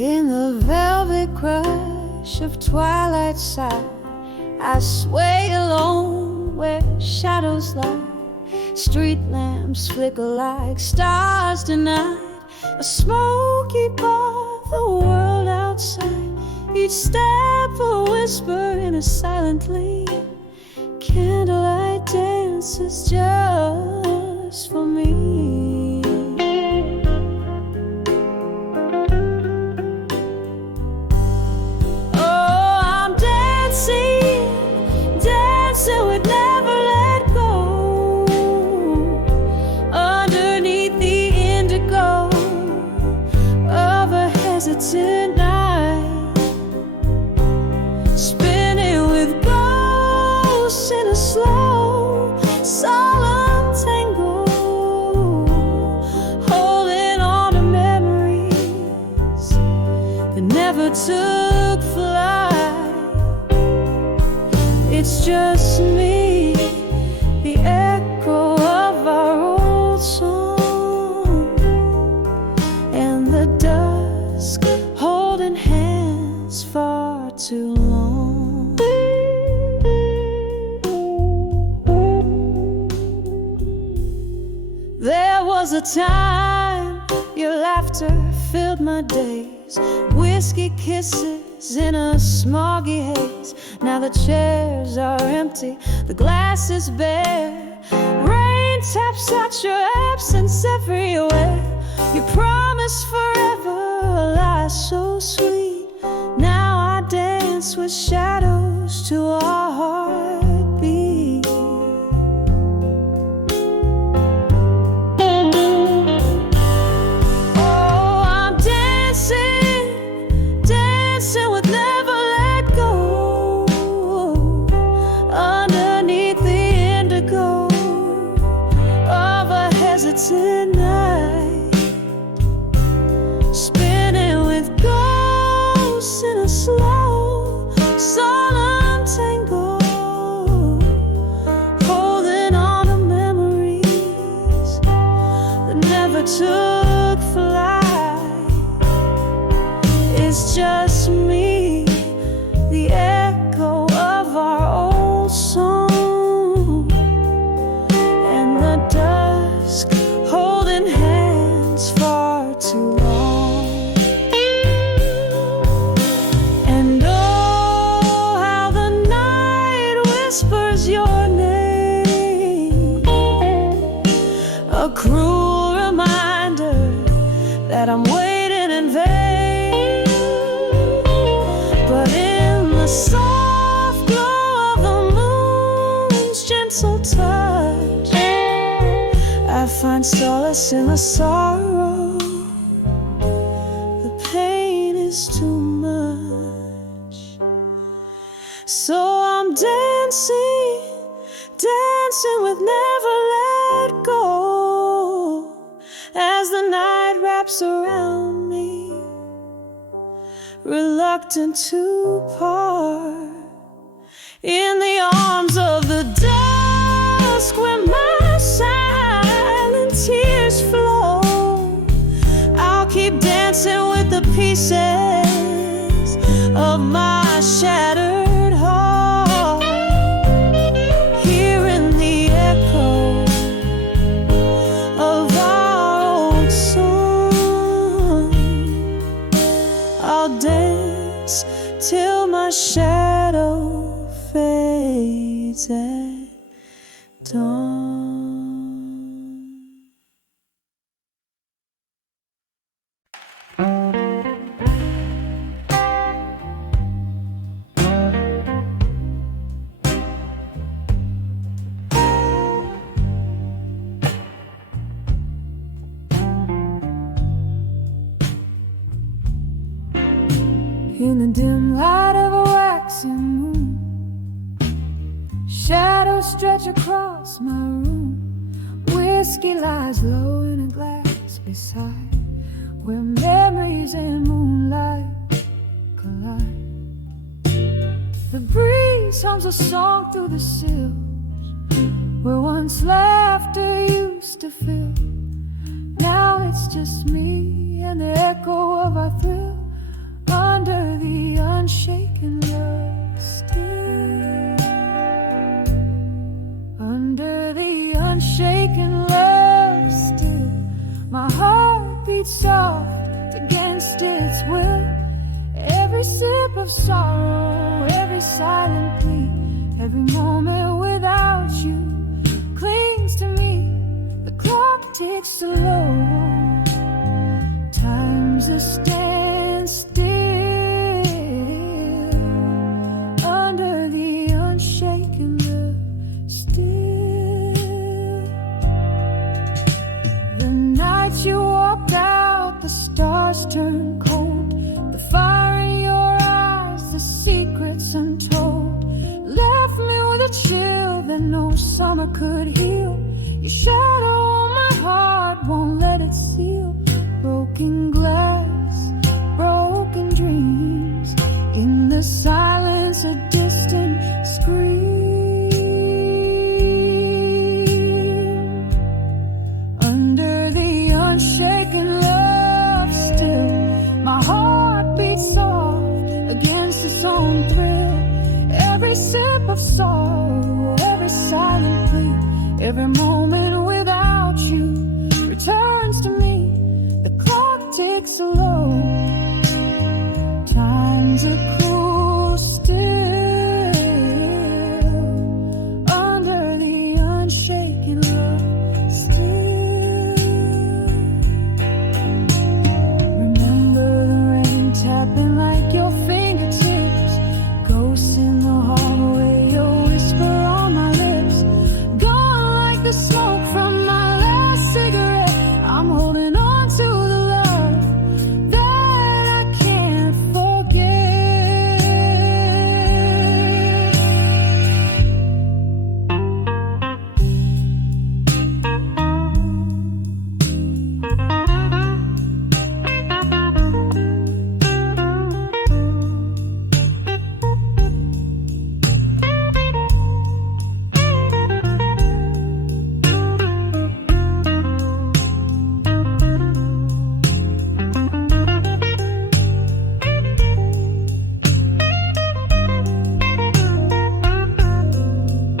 In the velvet crush of twilight side, I sway alone where shadows lie. Street lamps flicker like stars tonight, a smoky bar, the world outside. Each step a whisper in a silent lead. Candlelight dances just for me. Oh, I'm dancing, dancing with never let go. Underneath the indigo of a hesitant night, spinning with ghosts in a slow, solemn tango, holding on to memories that never took flight. It's just me, the echo of our old song, and the dusk holding hands far too long. There was a time your laughter filled my days, whiskey kisses in a smoggy haze. Now the chairs are empty, the glass is bare. Rain taps out your absence everywhere. You promised forever, a lie so sweet. Now I dance with shadows to our heartbeat. Oh, I'm dancing, dancing with never let go. Underneath the indigo of a hesitant night, spinning with ghosts in a slow, solemn tango, holding on to memories that never took flight. It's just me, the echo of our old song, and the dusk holding hands far too long. And oh, how the night whispers your name, a cruel reminder that I'm waiting in vain. But in the soft glow of the moon's gentle touch, I find solace in the sorrow. The pain is too much. So I'm dancing, dancing with never let go, as the night wraps around me, reluctant to part. In the arms of the dusk, where my silent tears flow, I'll keep dancing with the pieces of my shattered heart, hearing the echo of our old song. I'll dance till my shadow fades at dawn. In the dim light of a waxing moon, shadows stretch across my room. Whiskey lies low in a glass beside, where memories and moonlight collide. The breeze hums a song through the sills, where once laughter used to fill. Now it's just me and the echo of our thrill. heart beats soft against its will. Every sip of sorrow, every silent plea, every moment without you clings to me. The clock ticks slow, time's a standstill under the unshaken love still. The night you walked out, the stars turned cold. The fire in your eyes, the secrets untold, left me with a chill that no summer could heal. Your shadow on my heart won't let it seal. Broken glass, broken dreams, in the silence a distant scream. Under the unshaken love still, my heart beats soft against its own thrill. Every sip of sorrow, every silent plea, every moment without you returns to me. The clock ticks slow, time's a cruel still under the unshaken love still. Remember the rain tapping like your fingertips, ghosts in the hallway, your whisper on my lips, gone like the smoke from my last cigarette. I'm holding on to the love that I can't forget.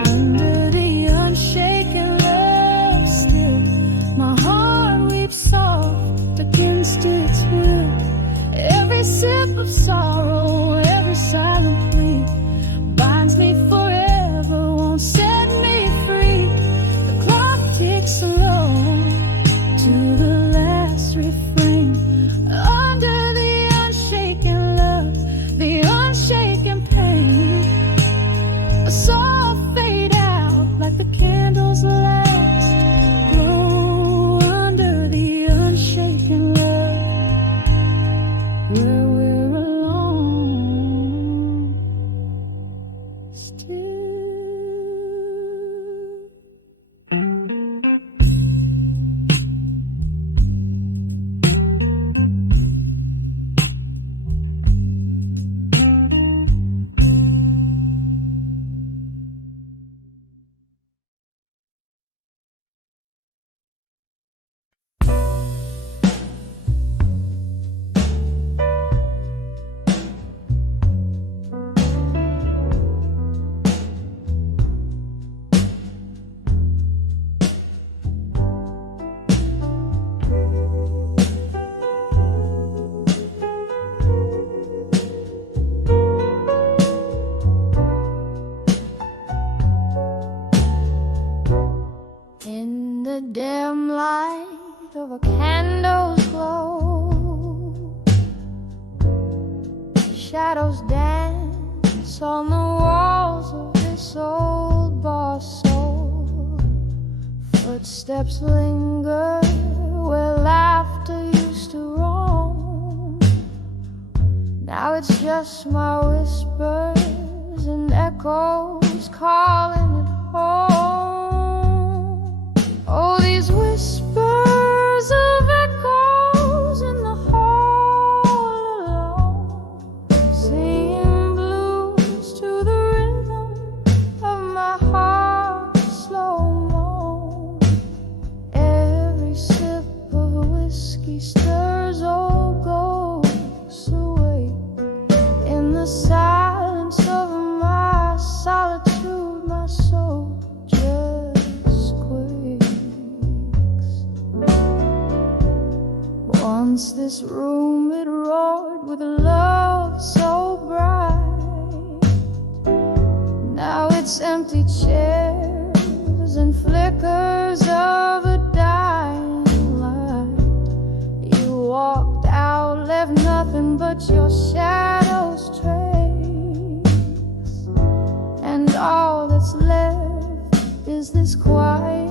Under the unshaken love still, my heart weeps soft against its will. Every sip of sorrow, every silent plea, binds me forever, won't set me free. The clock ticks slow to the last refrain. Under the unshaken love, the unshaken pain, a soft fade out like the candles last glow under the unshaken love, where we're alone still. In the dim light of a candle's glow, shadows dance on the walls of this old bar soul. Footsteps linger where laughter used to roam. Now it's just my whispers and echoes calling it home. Oh, these whispers of echoes in the hall alone, singing blues to the rhythm of my heart's slow moan. Every sip of whiskey stirs old ghosts awake in the silence of my solitude. My soul just quakes. Once this room it roared with a love so bright. Now it's empty chairs and flickers of a dying light. You walked out, left nothing but your shadow's trace, and all that's left is this quiet,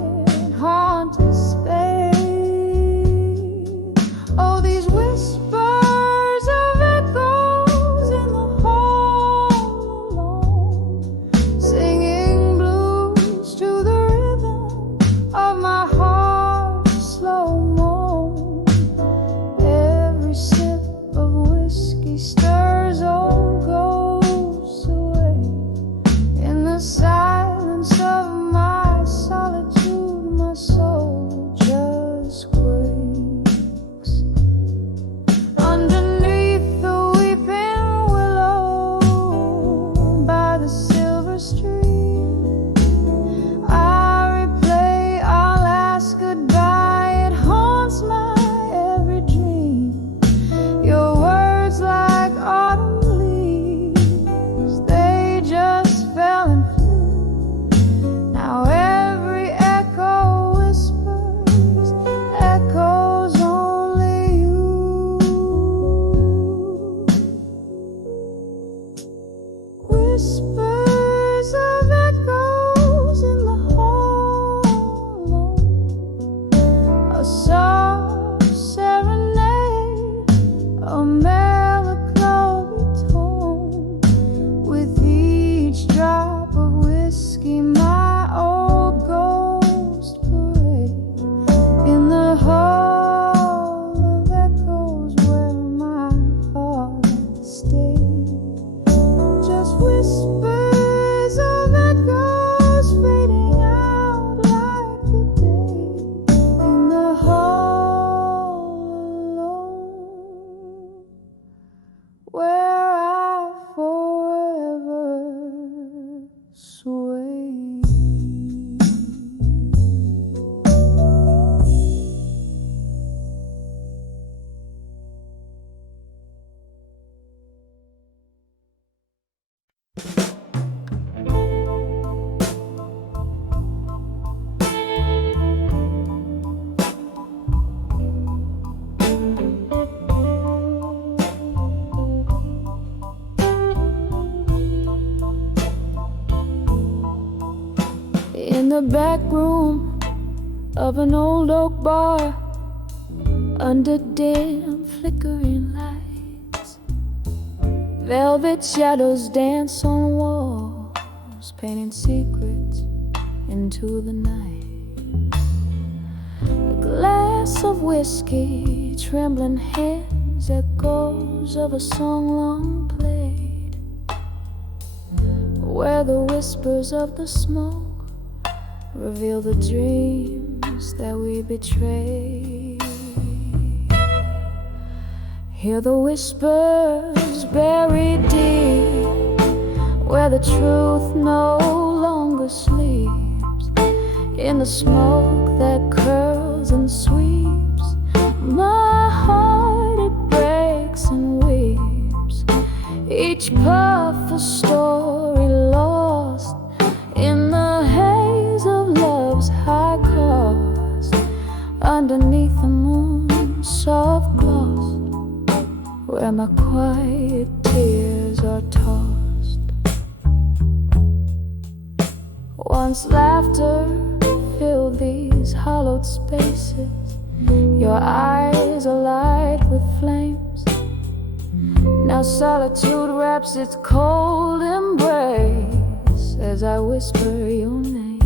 haunted space. Oh, these whispers of echoes in the hall alone, singing blues to the rhythm of my heart's slow moan. Every sip of whiskey stirs old ghosts away. In the silence of my solitude, my soul just quakes. Underneath the weeping willow by the silver stream, I replay our last goodbye. It haunts my every dream. Your words like autumn leaves, they just fell and flew. Now every echo whispers, echoes only you. Whispers of echoes in the hollow, a soft serenade, a melancholy tone. With each drop of whiskey, my old ghost parade. In the hall of echoes where my heart stayed. Just whispers of echoes fading out like the day. In the hall alone, where I forever sway. In the back room of an old oak bar, under dim flickering lights, velvet shadows dance on walls, painting secrets into the night. A glass of whiskey, trembling hands, echoes of a song long played, where the whispers of the smoke reveal the dreams that we betrayed. Hear the whispers buried deep, where the truth no longer sleeps. In the smoke that curls and sweeps, my heart it breaks and weeps. Each puff a story lost in the haze of love's high cost. Underneath the moon's soft gloss, where my quiet tears are tossed. Once laughter filled these hollowed spaces, your eyes alight with flames. Now solitude wraps its cold embrace as I whisper your name.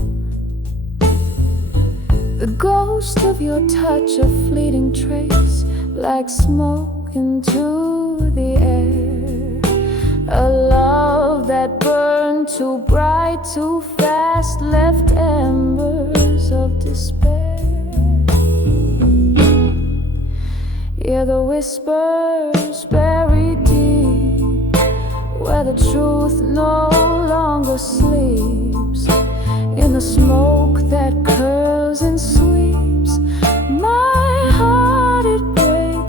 The ghost of your touch, a fleeting trace, like smoke into the air. A love that burned too bright, too fast, left embers of despair. Hear the whispers buried deep, where the truth no longer sleeps. In the smoke that curls and sweeps, my heart it breaks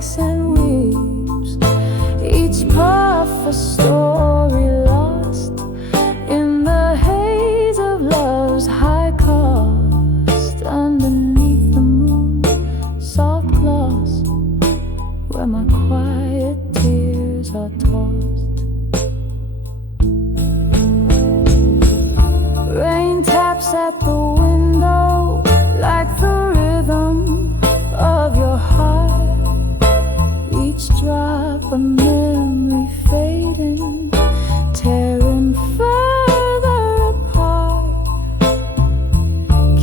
where my quiet tears are tossed. Rain taps at the window like the rhythm of your heart. Each drop a memory fading, tearing further apart.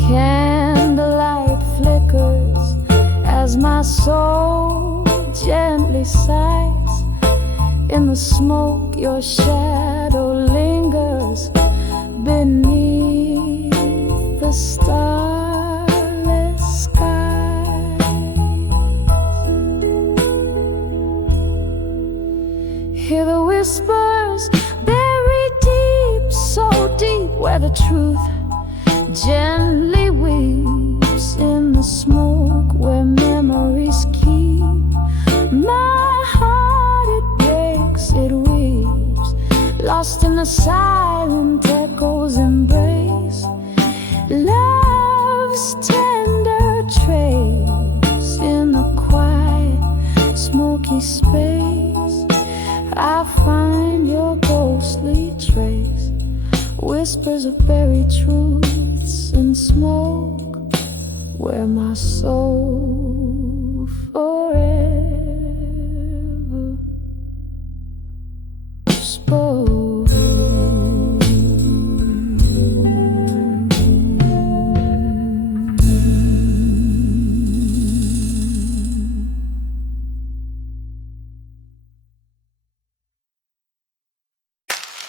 Candlelight flickers as my soul gently sighs. In the smoke your shadow lingers beneath the starless sky. Hear the whispers buried deep, so deep, where the truth gently weeps in the smoke where memories keep. My heart, it breaks, it weeps, lost in the silent echo's embrace. Love's tender trace in the quiet, smoky space. I find your ghostly trace, whispers of buried truths in smoke where my soul forever spoke.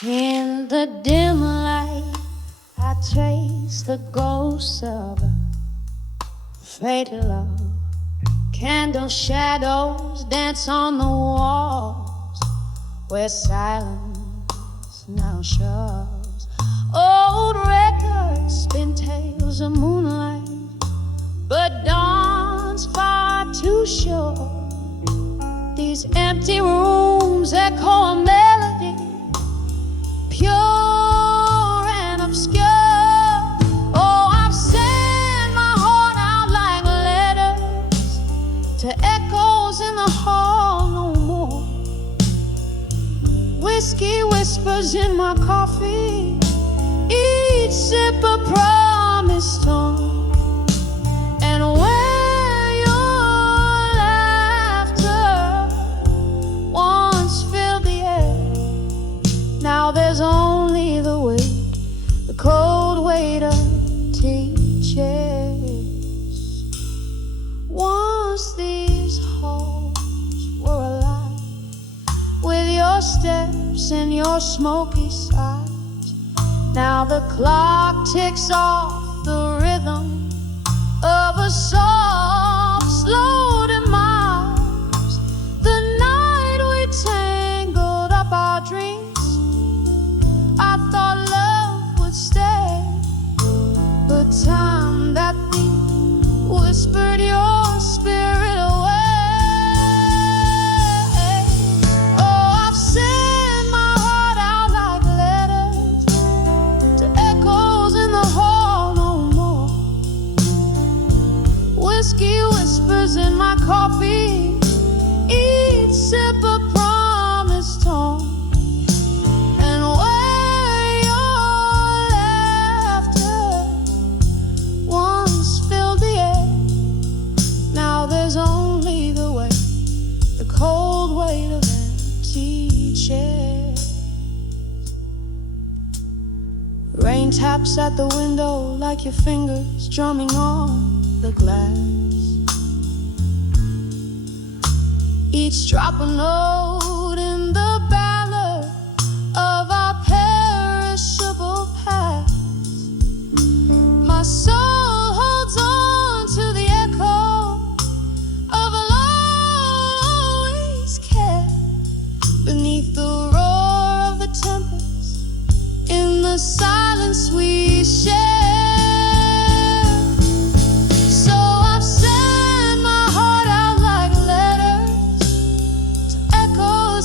In the dim light, I trace the ghosts of a fatal love. Candle shadows dance on the walls where silence now shoves. Old records spin tales of moonlight, but dawn's far too short. These empty rooms echo a melody, pure and obscure. Oh, I've sent my heart out like letters to echoes in the hall no more. Whiskey whispers in my coffee, each sip a promised tongue. And where your laughter once filled the air, now there's only the weight, the cold weight of teachers. Once these halls were alive with your steps and your smoky sighs. Now the clock ticks off the rhythm of a soft, slow demise. The night we tangled up our dreams, I thought love would stay, but time that thief whispered your spirit away. Oh, I've sent my heart out like letters to echoes in the hall no more. Whiskey whispers in my coffee, each sip a promised tone. And where your laughter once filled the air, now there's only the weight, the cold weight of empty chairs. Rain taps at the window like your fingers drumming on the glass. Each drop a note in the ballad of our perishable past. My soul holds on to the echo of a love always cared. Beneath the roar of the tempest, in the silence we share. So I've sent my heart out like letters to echoes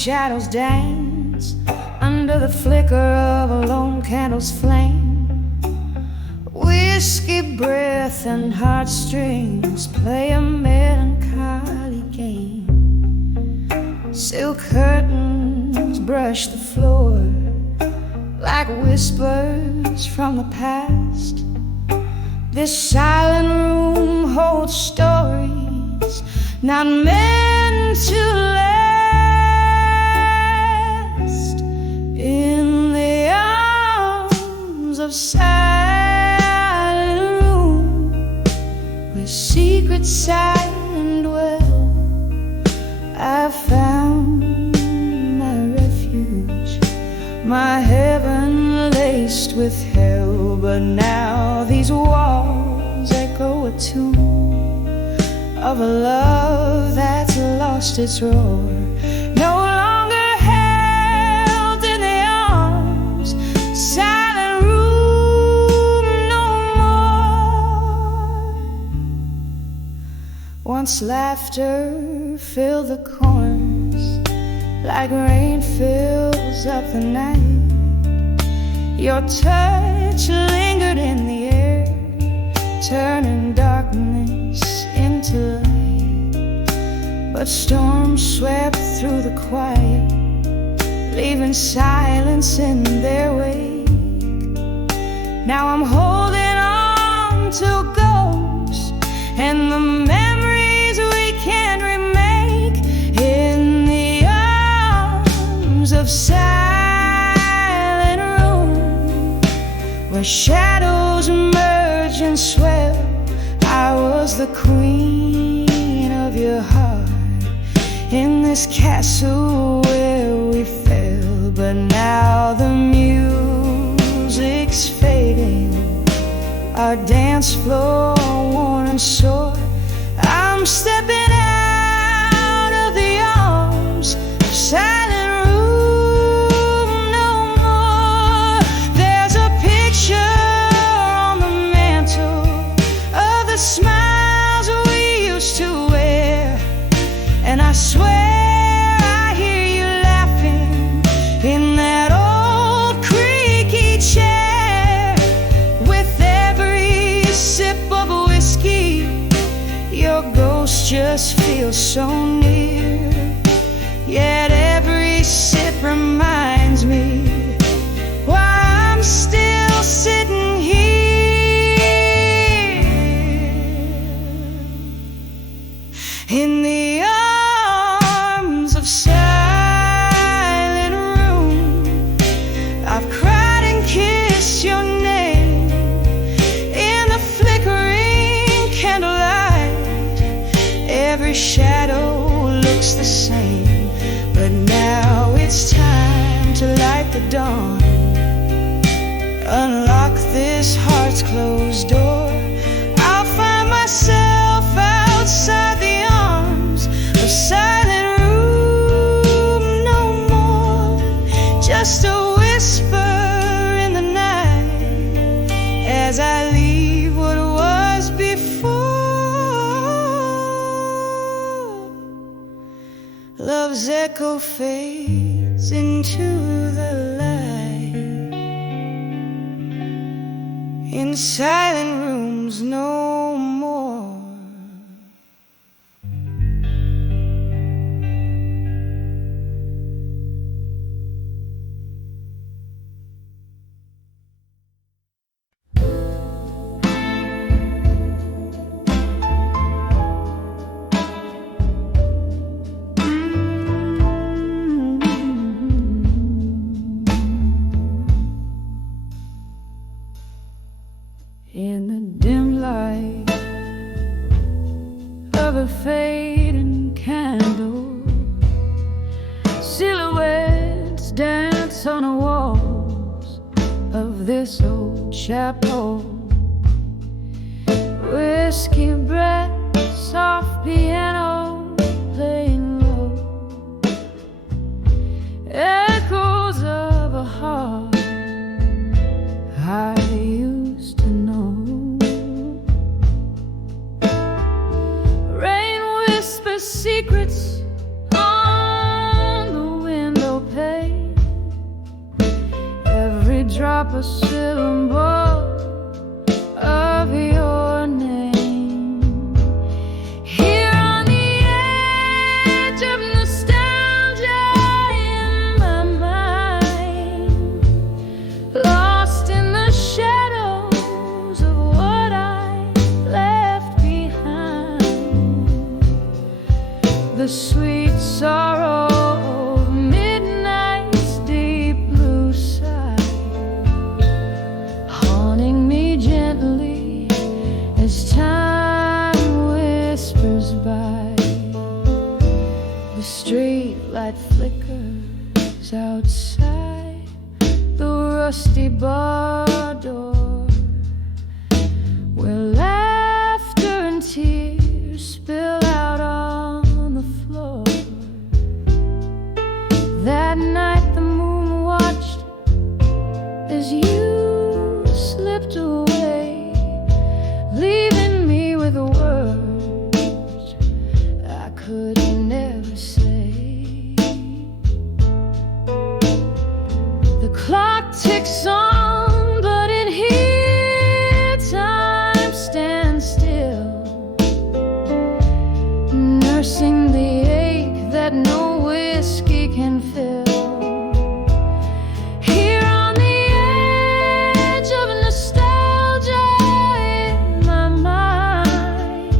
shadows dance under the flicker of a lone candle's flame. Whiskey breath and heartstrings play a melancholy game. Silk curtains brush the floor like whispers from the past. This silent room holds stories not meant to last. In the arms of silent room, where secrets silent dwell, I found my refuge, my heaven laced with hell. But now these walls echo a tune of a love that's lost its roar, no longer held in the arms, silent room no more. Once laughter filled the corners like rain fills up the night. Your touch lingered in the air, turning darkness into light. But storms swept through the quiet, leaving silence in their wake. Now I'm holding on to ghosts and the memories we can't remake. In the arms of silent room, where shadows merge and swell, I was the queen of your heart in this castle where we fell. But now the music's fading, our dance floor worn and sore. I'm stepping out of the arms of silent room no more. There's a picture on the mantle of the smiles we used to wear, and I swear I hear you laughing in that old creaky chair. With every sip of whiskey, your ghost just feels so near. Yet every sip reminds me why I'm still sitting here in the arms of silent room. I've cried and kissed your name in the flickering candlelight. Every shadow looks the same, but now it's time to light the dawn. Unlock this heart's closed door. I'll find myself outside the arms of silent room no more. Just a whisper in the night as I leave what was before. Love's echo fades into the light. In silent rooms no more. In the dim light of a fading candle, silhouettes dance on the walls of this old chapel. Whiskey breath, soft piano playing low, echoes of a heart I used to know. Rain whispers secrets on the wind. drop a syllable of your name. Here on the edge of nostalgia in my mind, lost in the shadows of what I left behind, the sweet sorrow of midnight's deep blue side, haunting me gently as time whispers by. The street light flickers outside the rusty bar door, where laughter and tears spill out on the floor. That night the moon watched as you slipped away, leaving me with words I could never say. The clock ticks on, but in here time stands still, nursing the ache that no whiskey can fill. Here on the edge of nostalgia in my mind,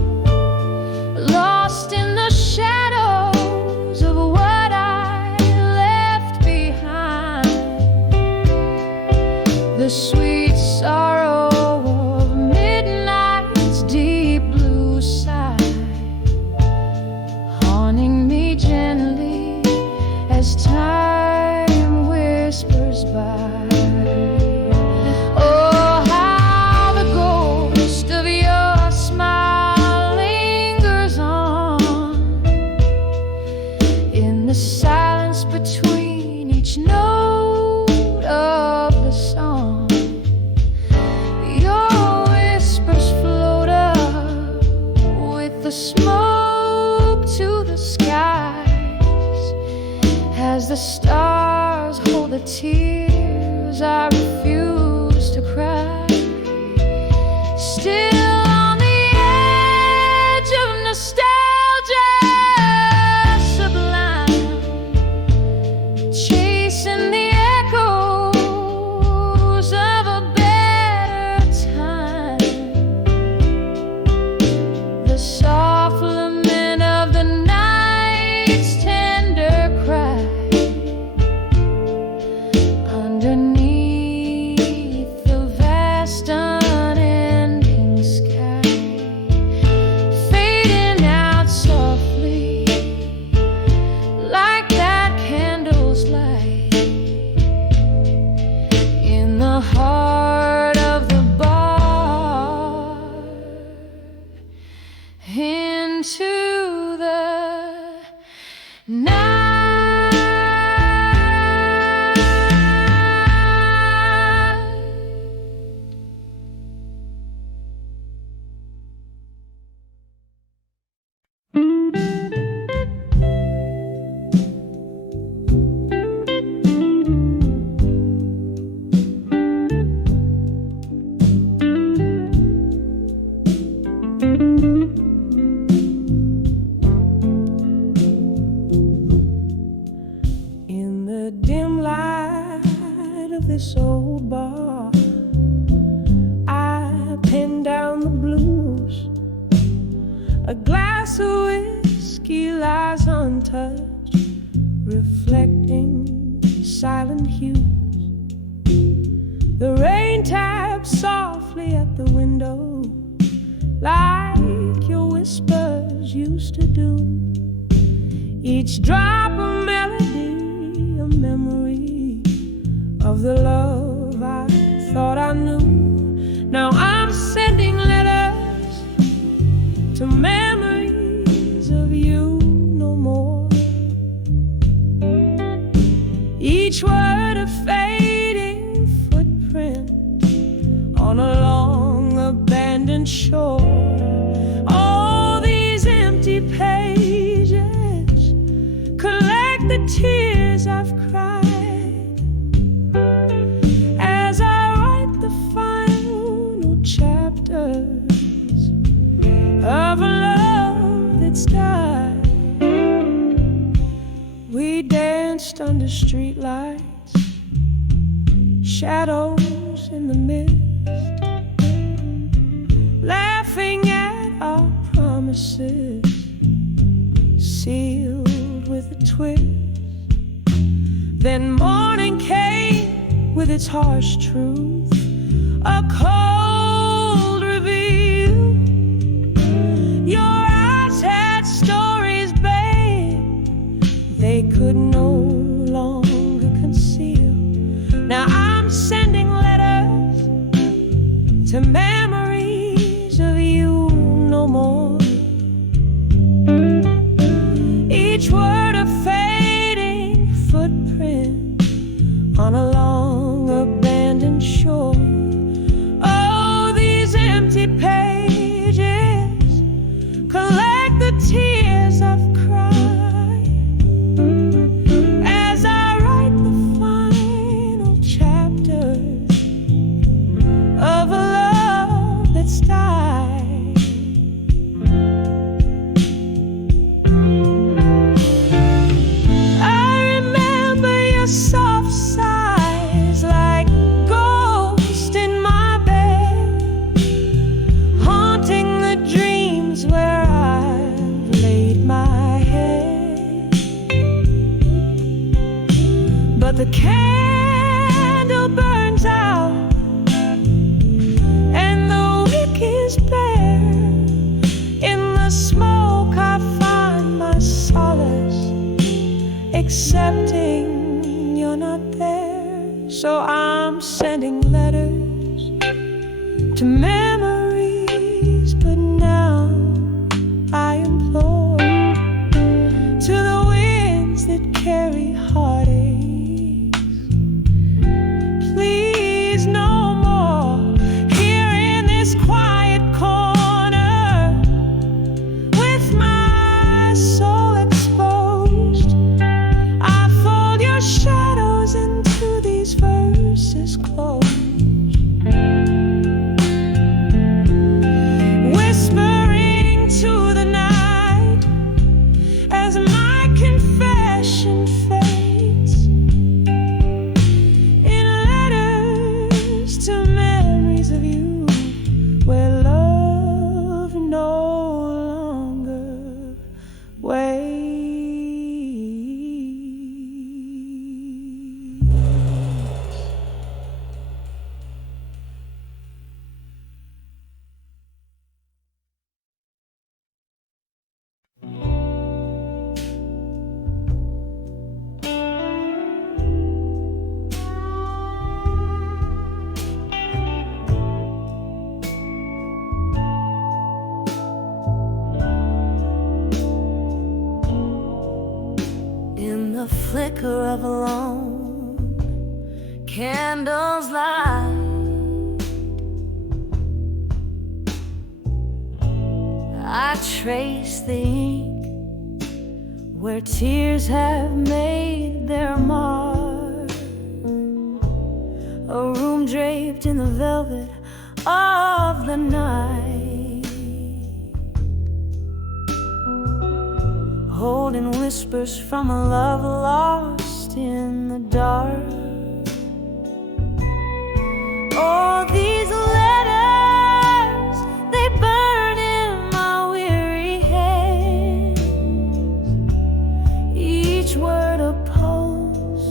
lost in the shadows of what I left behind, the sweet sorrow of midnight's deep blue side, haunting me gently as time whispers by. Oh, how the ghost of your smile lingers on in the silence between each note of the song. Your whispers float up with the smoke to the skies, as the stars hold the tears I refuse to cry. Still on the edge of nostalgia sublime, chasing the echoes of a better time, the soft lament of the night's tender cry, underneath the vast unending sky, fading out softly like that candle's light in the heart of the bar, into the night. In the dim light of this old bar, I pen down the blues. A glass of whiskey lies untouched, reflecting silent hues. The rain taps softly at the window, like your whispers used to do. Each drop a melody, a memory of the love I thought I knew. Now I'm sending letters to memories of you no more. Each word a fading footprint on a long abandoned shore. All these empty pages collect the tears I've cried as I chapters of a love that's died. We danced under streetlights, shadows in the mist, laughing at our promises, sealed with a twist. Then morning came with its harsh truth, a cold reveal. Your eyes had stories, babe, they could no longer conceal. Now I'm sending letters to memories of you no more. Each word a fading footprint on a long abandoned shore. Oh, these empty pages collect the tears I've cried as I write the final chapters of a love that's died. I remember your soft sighs like ghosts in my bed, haunting the dreams where I've laid my head. But the candle burns out and the wick is bare. In the smoke I find my solace, accepting you're not there. So I'm sending letters to memories, but now I implore to the winds that carry heartaches, please no more. Here in this quiet corner, with my soul exposed, I fold your shadows into these verses closed, whispering to the night as my confession fades in letters to memories of you where love no longer waits. In the flicker of a lone candle's light, I trace the ink where tears have made their mark. A room draped in the velvet of the night, holding whispers from a love lost in the dark. Oh, these letters, they burn in my weary hands, each word a pulse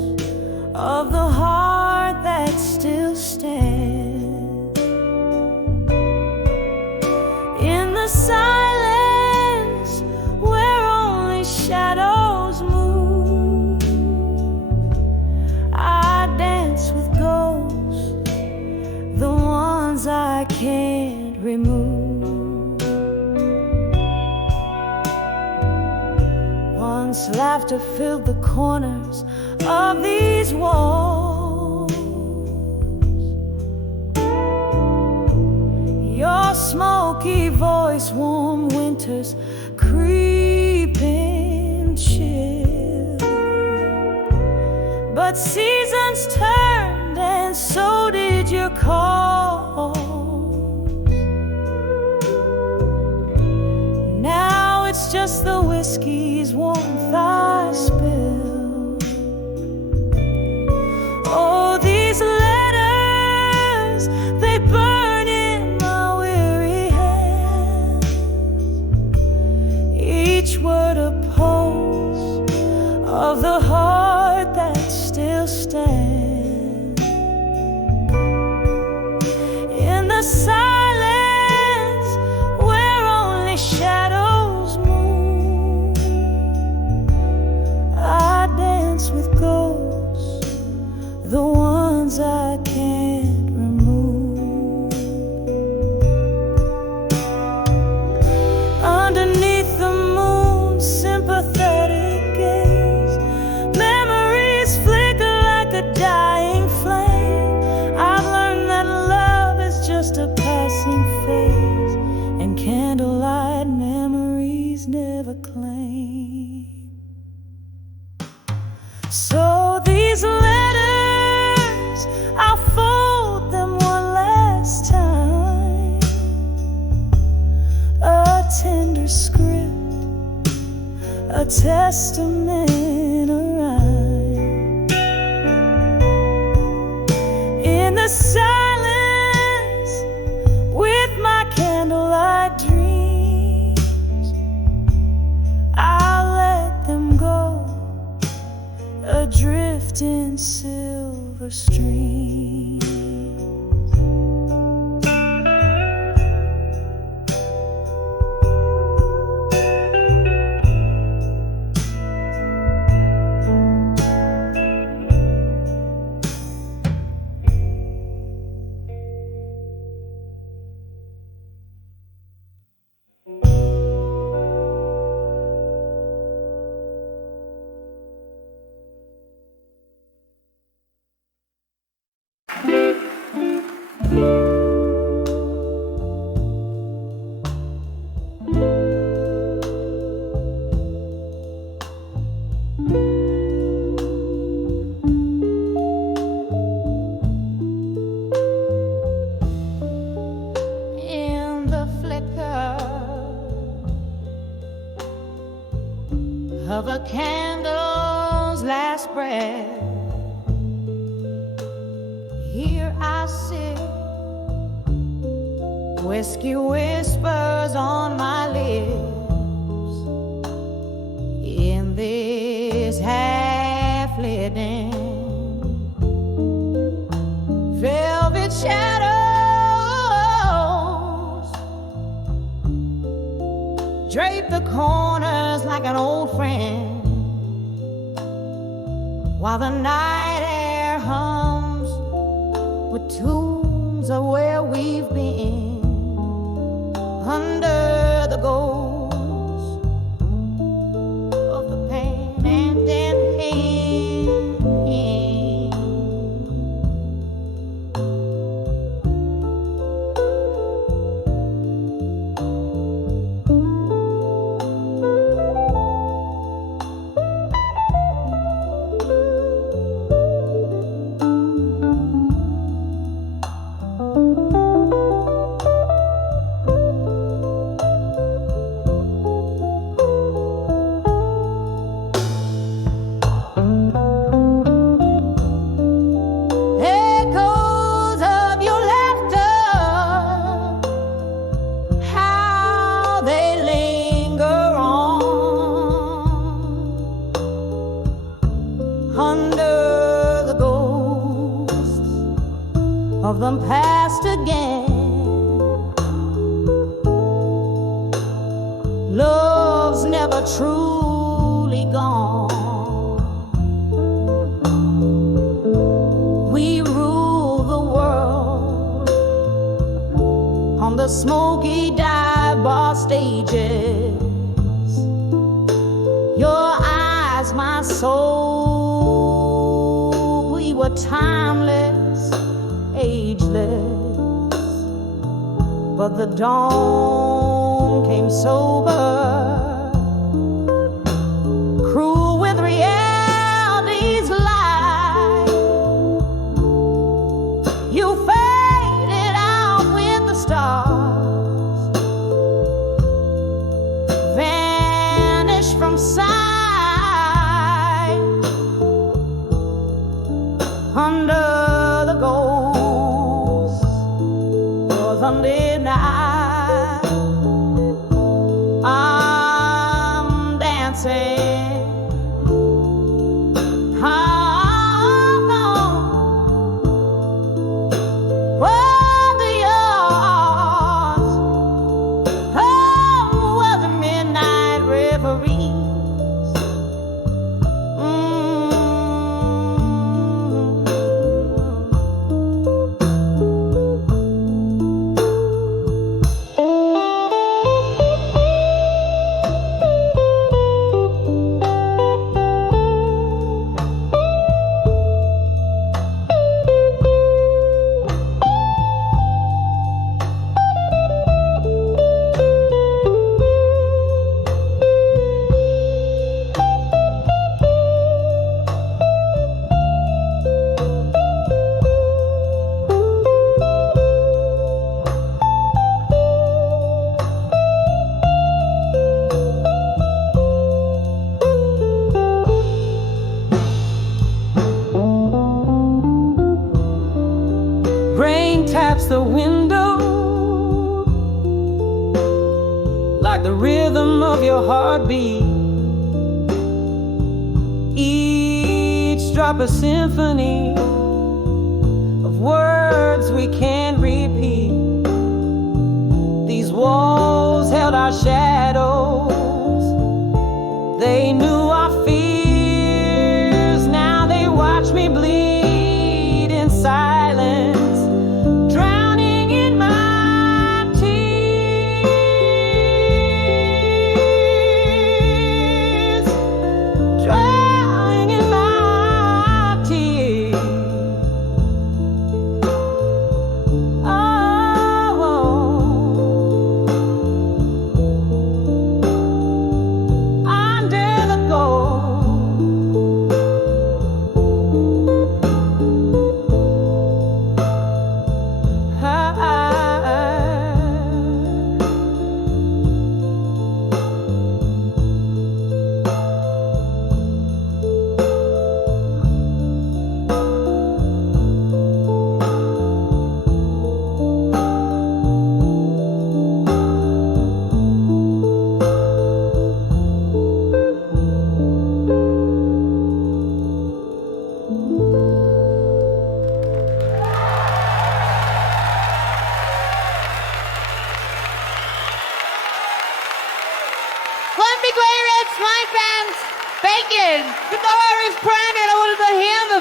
of the heart that still stands. In the silence where only shadows move, I dance with ghosts, the ones I can't remove. Once laughter filled the corners of these walls, your smoky voice, warm winters, creeping chill. But seasons turned and so did your call. just the whiskey's warmth I spill. Oh, these letters, they burn in my weary hands, each word a pulse of the heart that still stands. In the silence where only shadows move, I dance with ghosts, the ones I can't remove. Underneath the moon's sympathetic gaze, memories flicker like a dying flame. I've learned that love is just a passing phase, and candlelight memories never claim. So these letters, I'll fold them one last time, a tender script, a testament, a rhyme. In the silence with my candlelight dreams, I'll let them go, adrift in silver streams. In the flicker of a candle's last breath, here I sit, whiskey whispers on my lips, in this half-lit den, velvet shadows drape the corners like an old friend, while the night air hums with tunes of where we've been, under the ghost of the pain and pain. Echoes of your laughter, how they linger on, under the ghosts of them past again. Love's never truly gone. We rule the world on the smoky dive bar stages. Your eyes, my soul, we were timeless, ageless, but the dawn came sober, cruel with reality's lie. You faded out with the stars, midnight. I'm dancing. Rain taps the window like the rhythm of your heartbeat. Each drop a symphony of words we can't repeat. These walls held our shadows. They knew our fears. Now they watch me bleed in silence.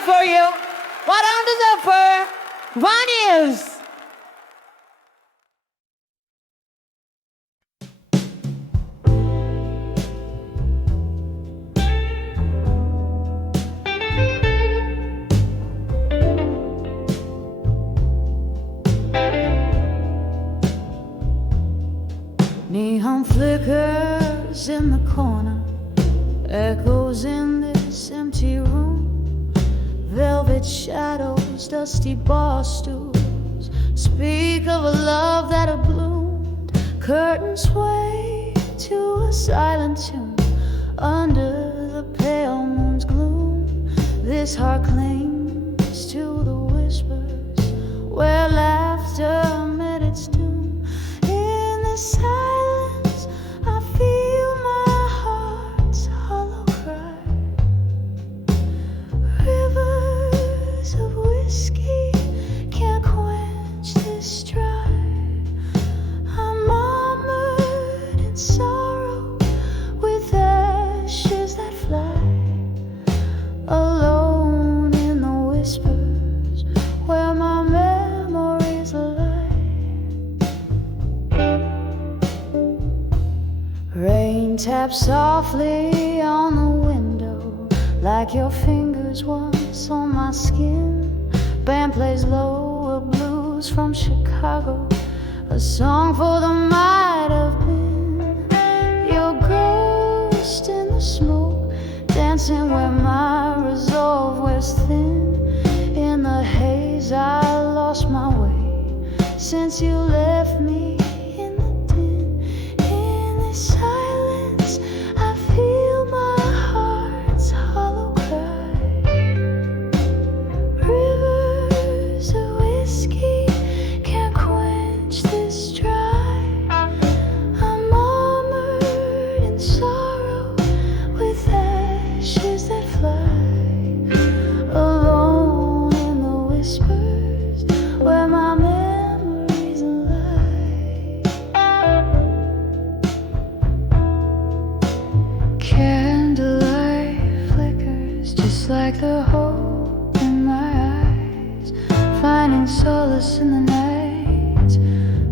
For you, what on the for 1 years. Neon flickers in the corner, echoes in this empty room. Velvet shadows, dusty bar stools speak of a love that had bloomed. Curtains sway to a silent tune under the pale moon's gloom. This heart clings to the whispers where laughter met its doom. In this silence I feel my heart's hollow cry. Rivers of whiskey can't quench this dry. I'm armored in sorrow with ashes that fly. Alone in the whispers where my memories lie. Rain taps softly on the window like your fingers once on my skin. Band plays lower blues from Chicago, a song for the might have been. Your ghost in the smoke, dancing where my resolve wears thin. In the haze I lost my way since you left me in the din. In this silence I feel my heart's hollow cry. Rivers of whiskey can't quench this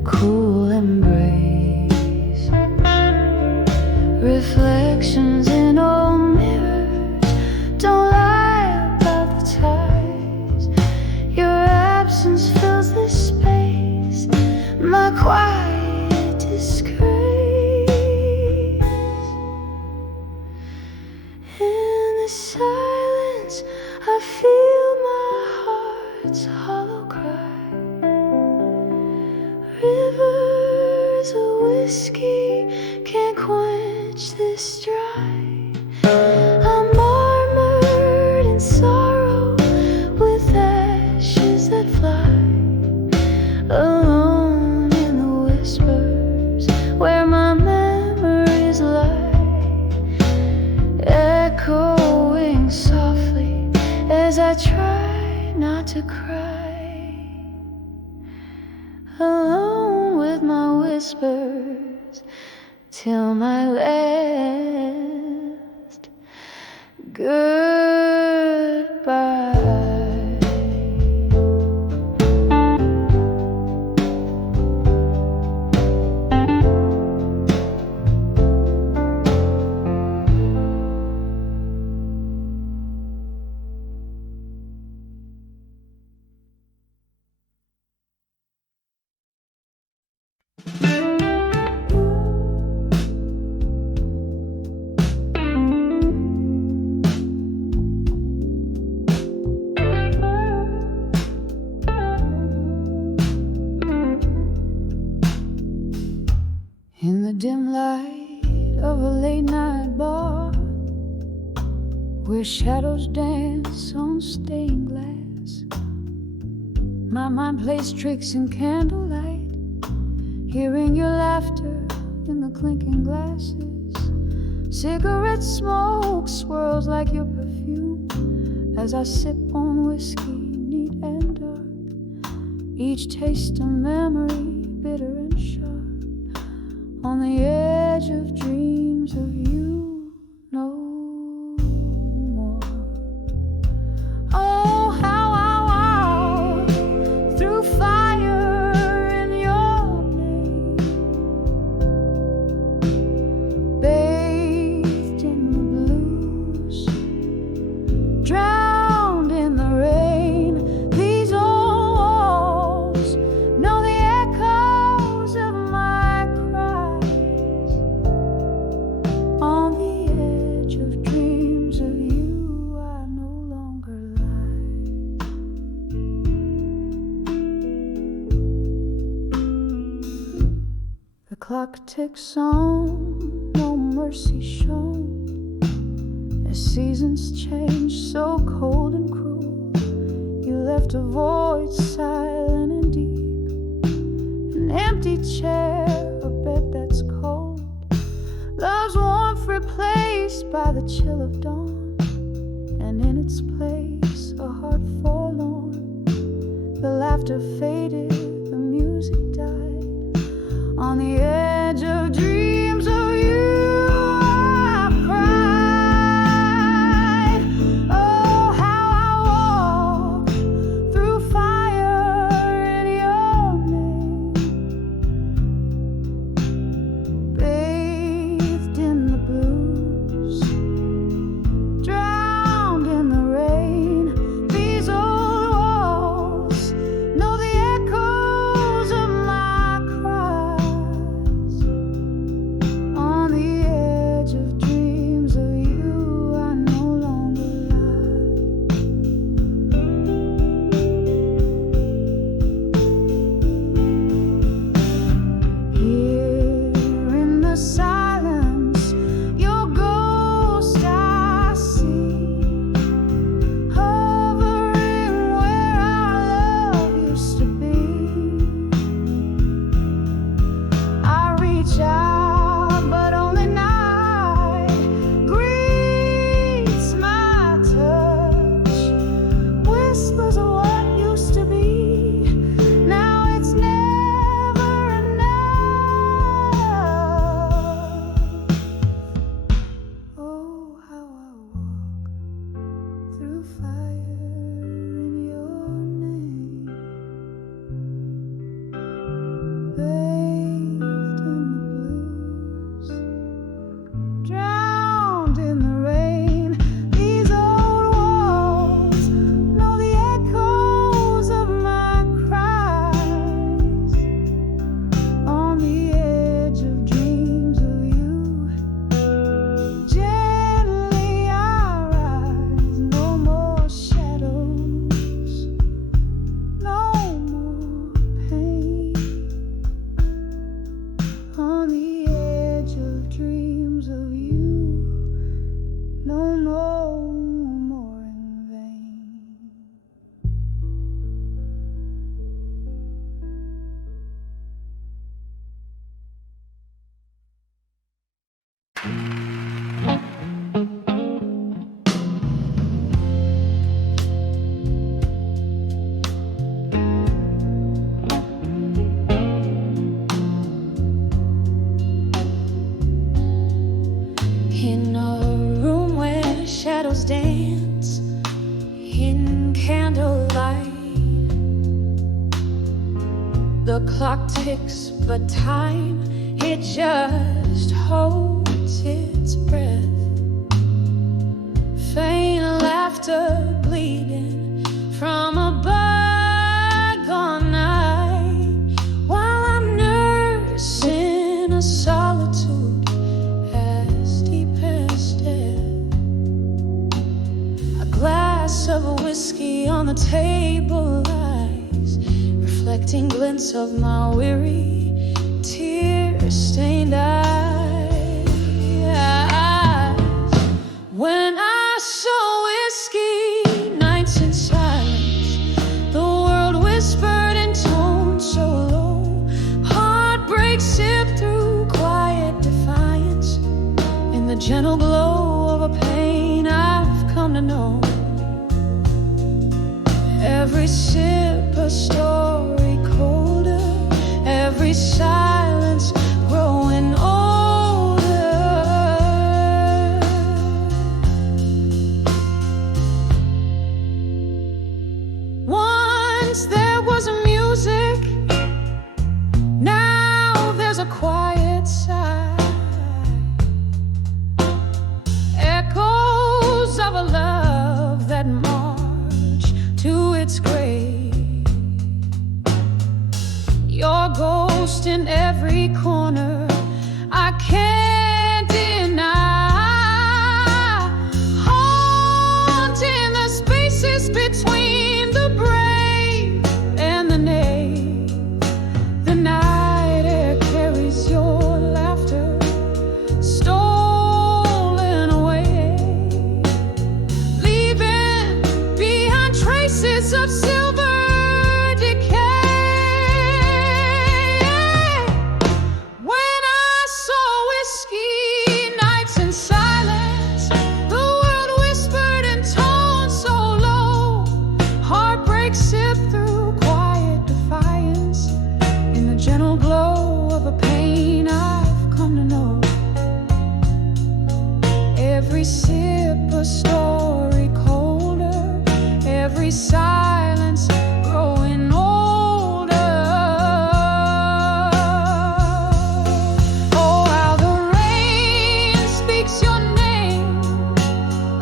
cool embrace. Reflections in old mirrors don't lie about the ties. Your absence fills this space, my quiet disgrace. In the silence I feel my heart's hollow cry. Rivers of whiskey can't quench this dry. I'm armored in sorrow with ashes that fly. Alone in the whispers where my memories lie, echoing softly as I try not to cry. Alone with my whispers till my last goodbye. In the dim light of a late night bar, where shadows dance on stained glass, my mind plays tricks in candlelight, hearing your laughter in the clinking glasses. Cigarette smoke swirls like your perfume as I sip on whiskey neat and dark, each taste a memory bitter and sharp. On the edge of dreams of you no more. Oh, how I walk through fire in your name, bathed in the blues, drowned in the rain. These old walls know the echoes of my cries. On the edge of dreams of you I no longer lie. The clock ticks on, no mercy shown, as seasons change so cold and cruel. You left a void silent and deep, an empty chair, a bed that's cold, love's warmth replaced by the chill of dawn, and in its place a heart forlorn. The laughter faded, the music died. On the edge of dreams of you I cried. Oh, how I walk through fire in your name, bathed in the blues, drowned in the rain. These old walls know the echoes of my cries. on the edge of dreams of you. No more in vain. In a room where shadows dance in candlelight, the clock ticks, but time, it just holds its breath. Faint laughter bleeding from a bygone night, while I'm nursing a solitude as deep as death. A glass of whiskey on the table lies, reflecting glints of my weary, tear-stained eyes. When I saw whiskey, nights in silence, the world whispered in tones so low. Heartbreak sipped through quiet defiance, in the gentle glow of a pain I've come to know. Every sip a story colder, every silence growing older. Once there was a music, now there's a quiet sigh. Echoes of a love that march to its grave. Your ghost in every corner, I can't deny. Haunting the spaces between the brave and the knave. The night air carries your laughter, stolen away, leaving behind traces of silver decay. When I saw whiskey, nights in silence, the world whispered in tones so low. Heartbreak sipped through quiet defiance, in the gentle glow of a pain I've come to know. Every sip a story colder, every silence growing older. Oh, how the rain speaks your name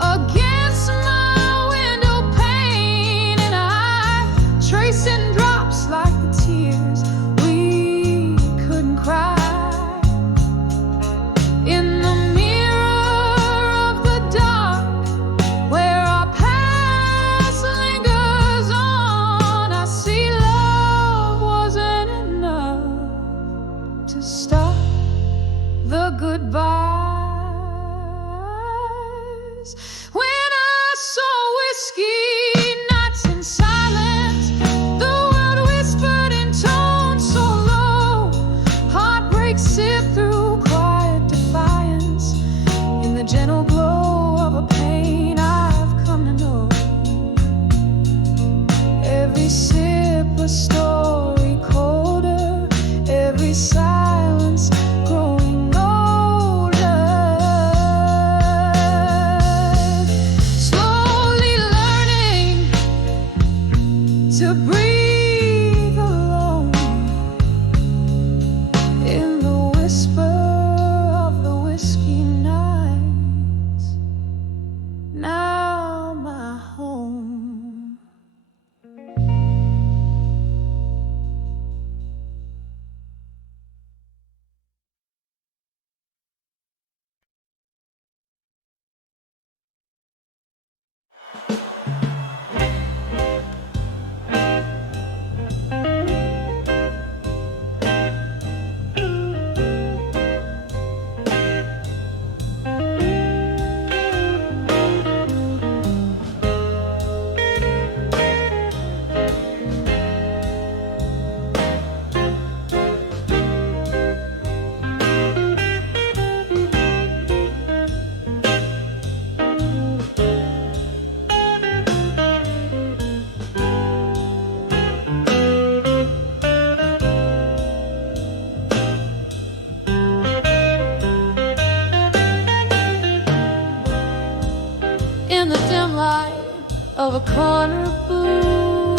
against my window pane, and I tracing drops like the tears we couldn't cry. In the mirror of the dark, where our past lingers on, I see love wasn't enough to stop the goodbyes. When I saw whiskey, nights in silence, the world whispered in tones so low. Heartbreak sipped through quiet defiance, in the gentle glow of a pain I've come to know. Every sip a story colder, every silence growing older. of a corner booth.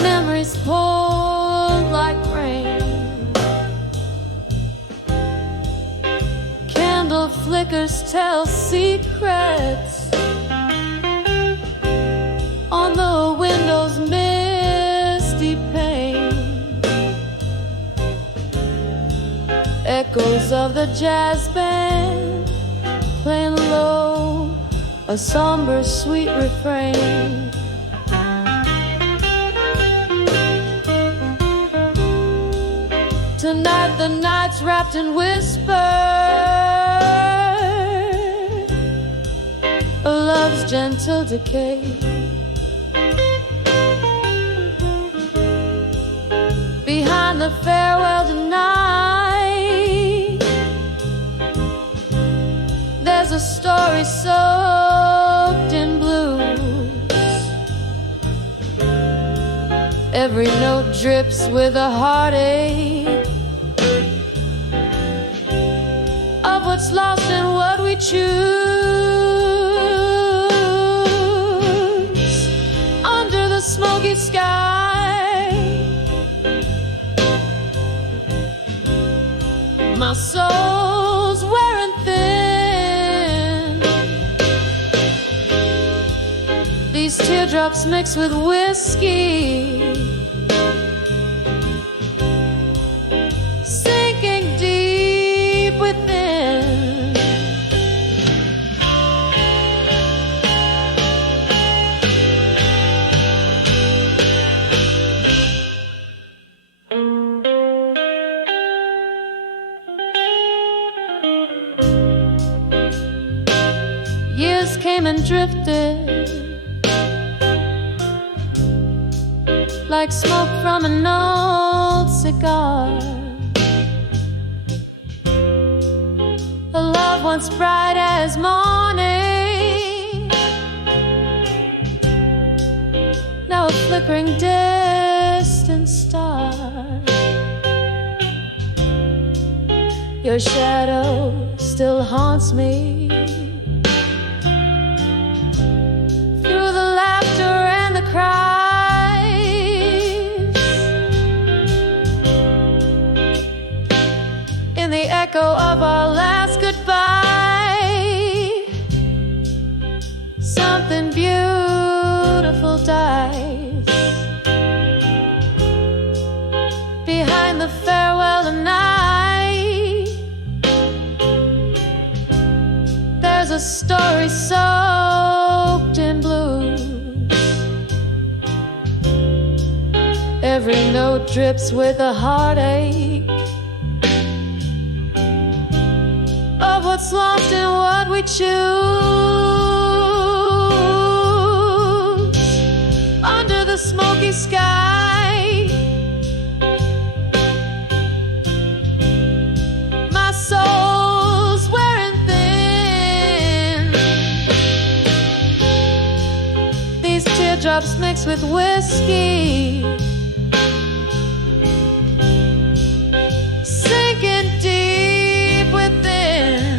Memories pour like rain. Candle flickers tell secrets on the window's misty pane. Echoes of the jazz band playing low, a somber sweet refrain. Tonight the night's wrapped in whisper, a love's gentle decay. Behind the farewell tonight, there's a story soaked in blues. Every note drips with a heartache of what's lost and what we choose. Under the smoky sky, my soul's wearing thin. These teardrops mix with whiskey, sinking deep within. Years came and drifted like smoke from an old cigar. A love once bright as morning, now a flickering distant star. Your shadow still haunts me through the laughter and the cries, in the echo of our last goodbye. Something beautiful dies behind the farewell tonight. There's a story soaked in blues. Every note drips with a heartache of what's lost and what we choose. Under the smoky sky, my soul's wearing thin. These teardrops mix with whiskey, sinking deep within.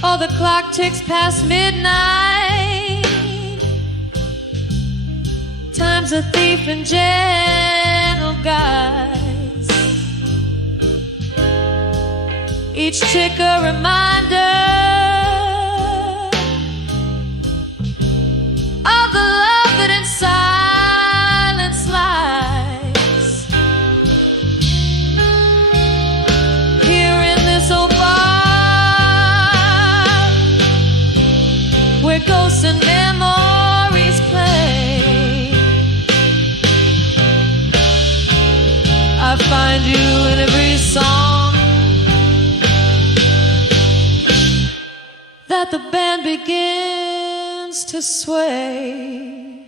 Oh, the clock ticks past midnight. Time's a thief in gentle guise. Each tick a reminder of the love that inside. that the band begins to sway.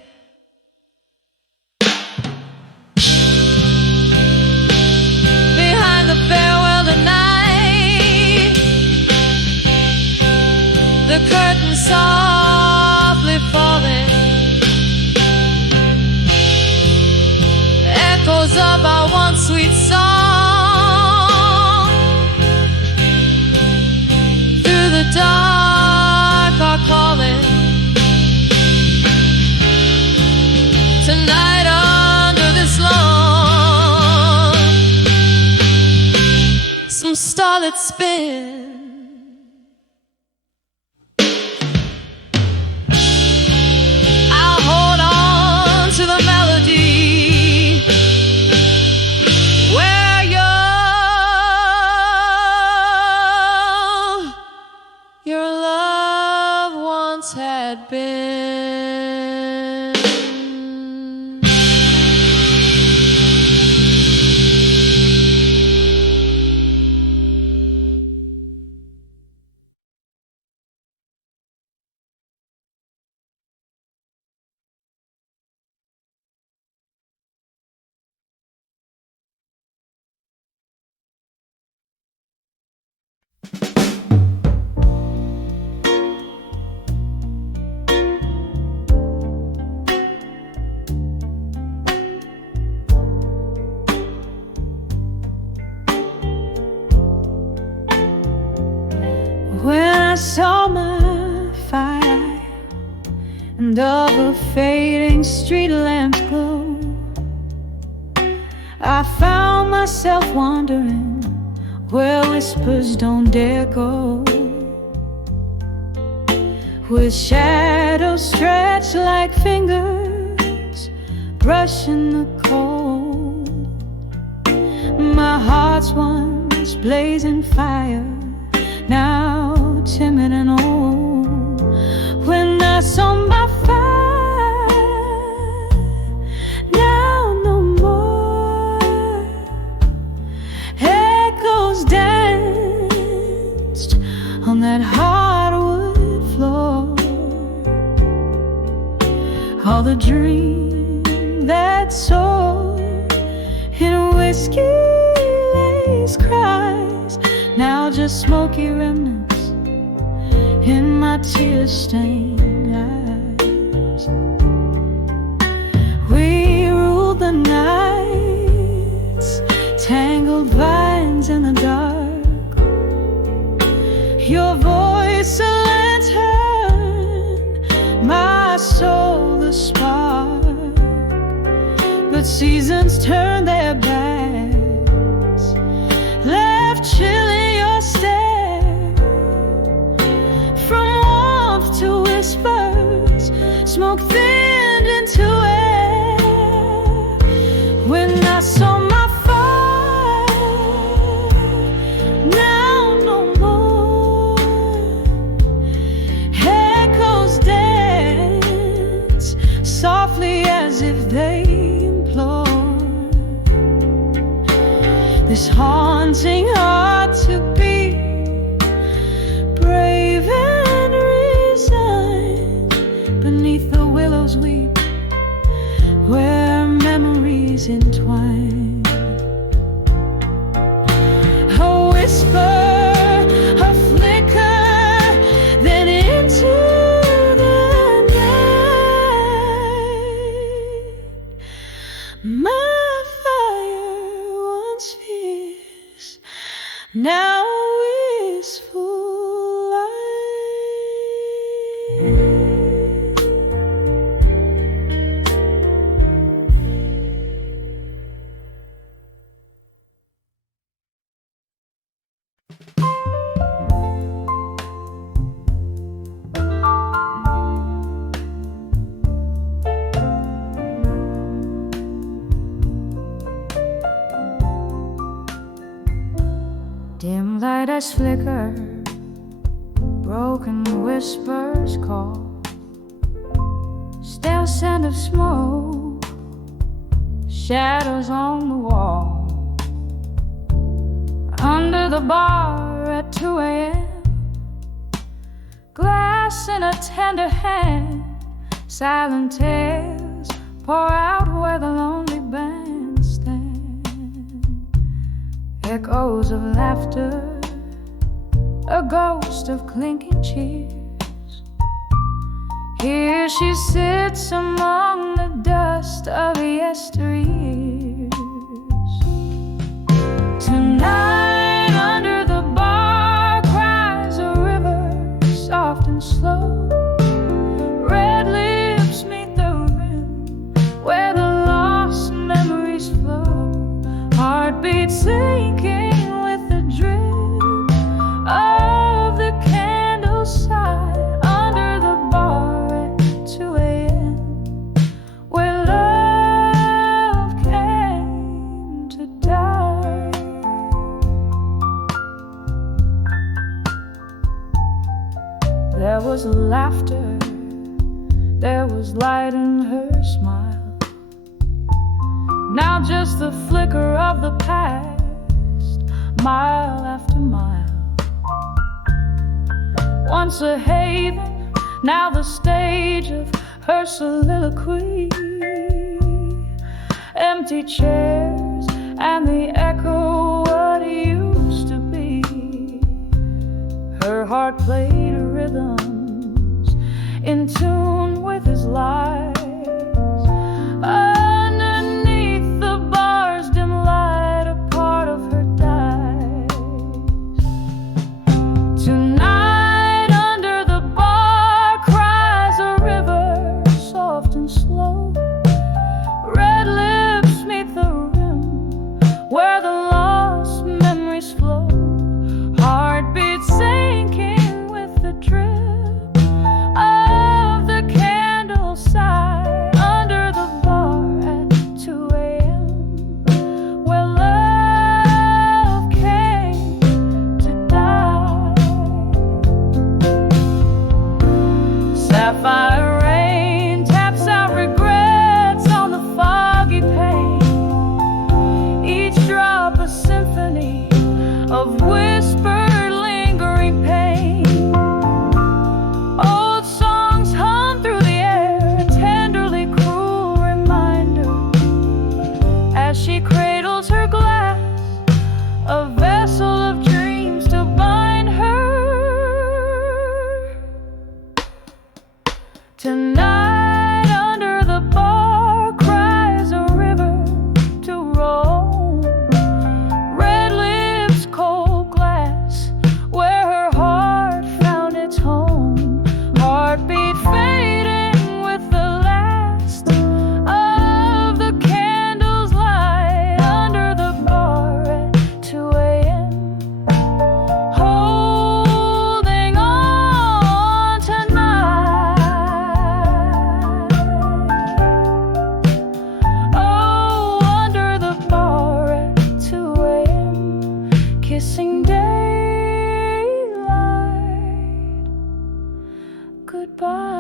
Behind the farewell tonight, the curtain softly falling, echoes of our one sweet song through the dark are calling. Tonight under this lawn, some starlit spin. I'll hold on to the melody where your love once had been. When I saw my fire and all the fading street lamps glow, I found myself wondering where whispers don't dare go, with shadows stretched like fingers brushing the cold. My heart's once blazing fire, now timid and old. When I saw my fire, now no more. Echoes danced on that hardwood floor. All the dream that soared in whiskey-laced cries, now just smoky remnants in my tear-stained eyes. We ruled the nights, tangled vines in the dark. Your voice a lantern, my soul the spark. But seasons turned their backs, left chilling your stare. From warmth to whispers, smoke thinned into air. When I saw my fire, now no more. Echoes dance softly as if they implore this haunting heart to be brave and resigned. Beneath the willows weep where memories entwine. A whisper, a flicker, then into the night. My fire once fierce, now wistful light. Dim light as flicker, broken whispers call, stale scent of smoke, shadows on the wall. Under the bar at 2 a.m., glass in a tender hand. Silent tears pour out where the lonely band stand. Echoes of laughter, a ghost of clinking cheers. Here she sits among the dust of yesteryears. Tonight under the bar cries a river, soft and slow. Red lips meet the rim where the lost memories flow. Heartbeat sinking with the drip of the candle's side. Under the bar at 2 a.m. where love came to die. There was laughter, there was light in her smile. Now just the flicker of the past, mile after mile. Once a haven, now the stage of her soliloquy. Empty chairs and the echo what used to be. Her heart played rhythms in tune with his lies. Underneath the bar's dim light, a part of her dies. Tonight under the bar cries a river, soft and slow. Red lips meet the rim where the lost memories flow. Heartbeats sinking with the drip of the candle side. Under the bar at 2 a.m. where love came to die. Sapphire rain taps out regrets on the foggy pane. Each drop a symphony of whispered lingering pain. Old songs hum through the air, a tenderly cruel reminder. As she cradles her glass, a vessel of dreams to bind her. Tonight under the bar cries a river to roam. Red lips, cold glass, where her heart found its home. Heartbeat fading with the last of the candle's light. Under the bar at 2 a.m. holding on tonight. Oh, under the bar at 2 a.m. kissing daylight goodbye.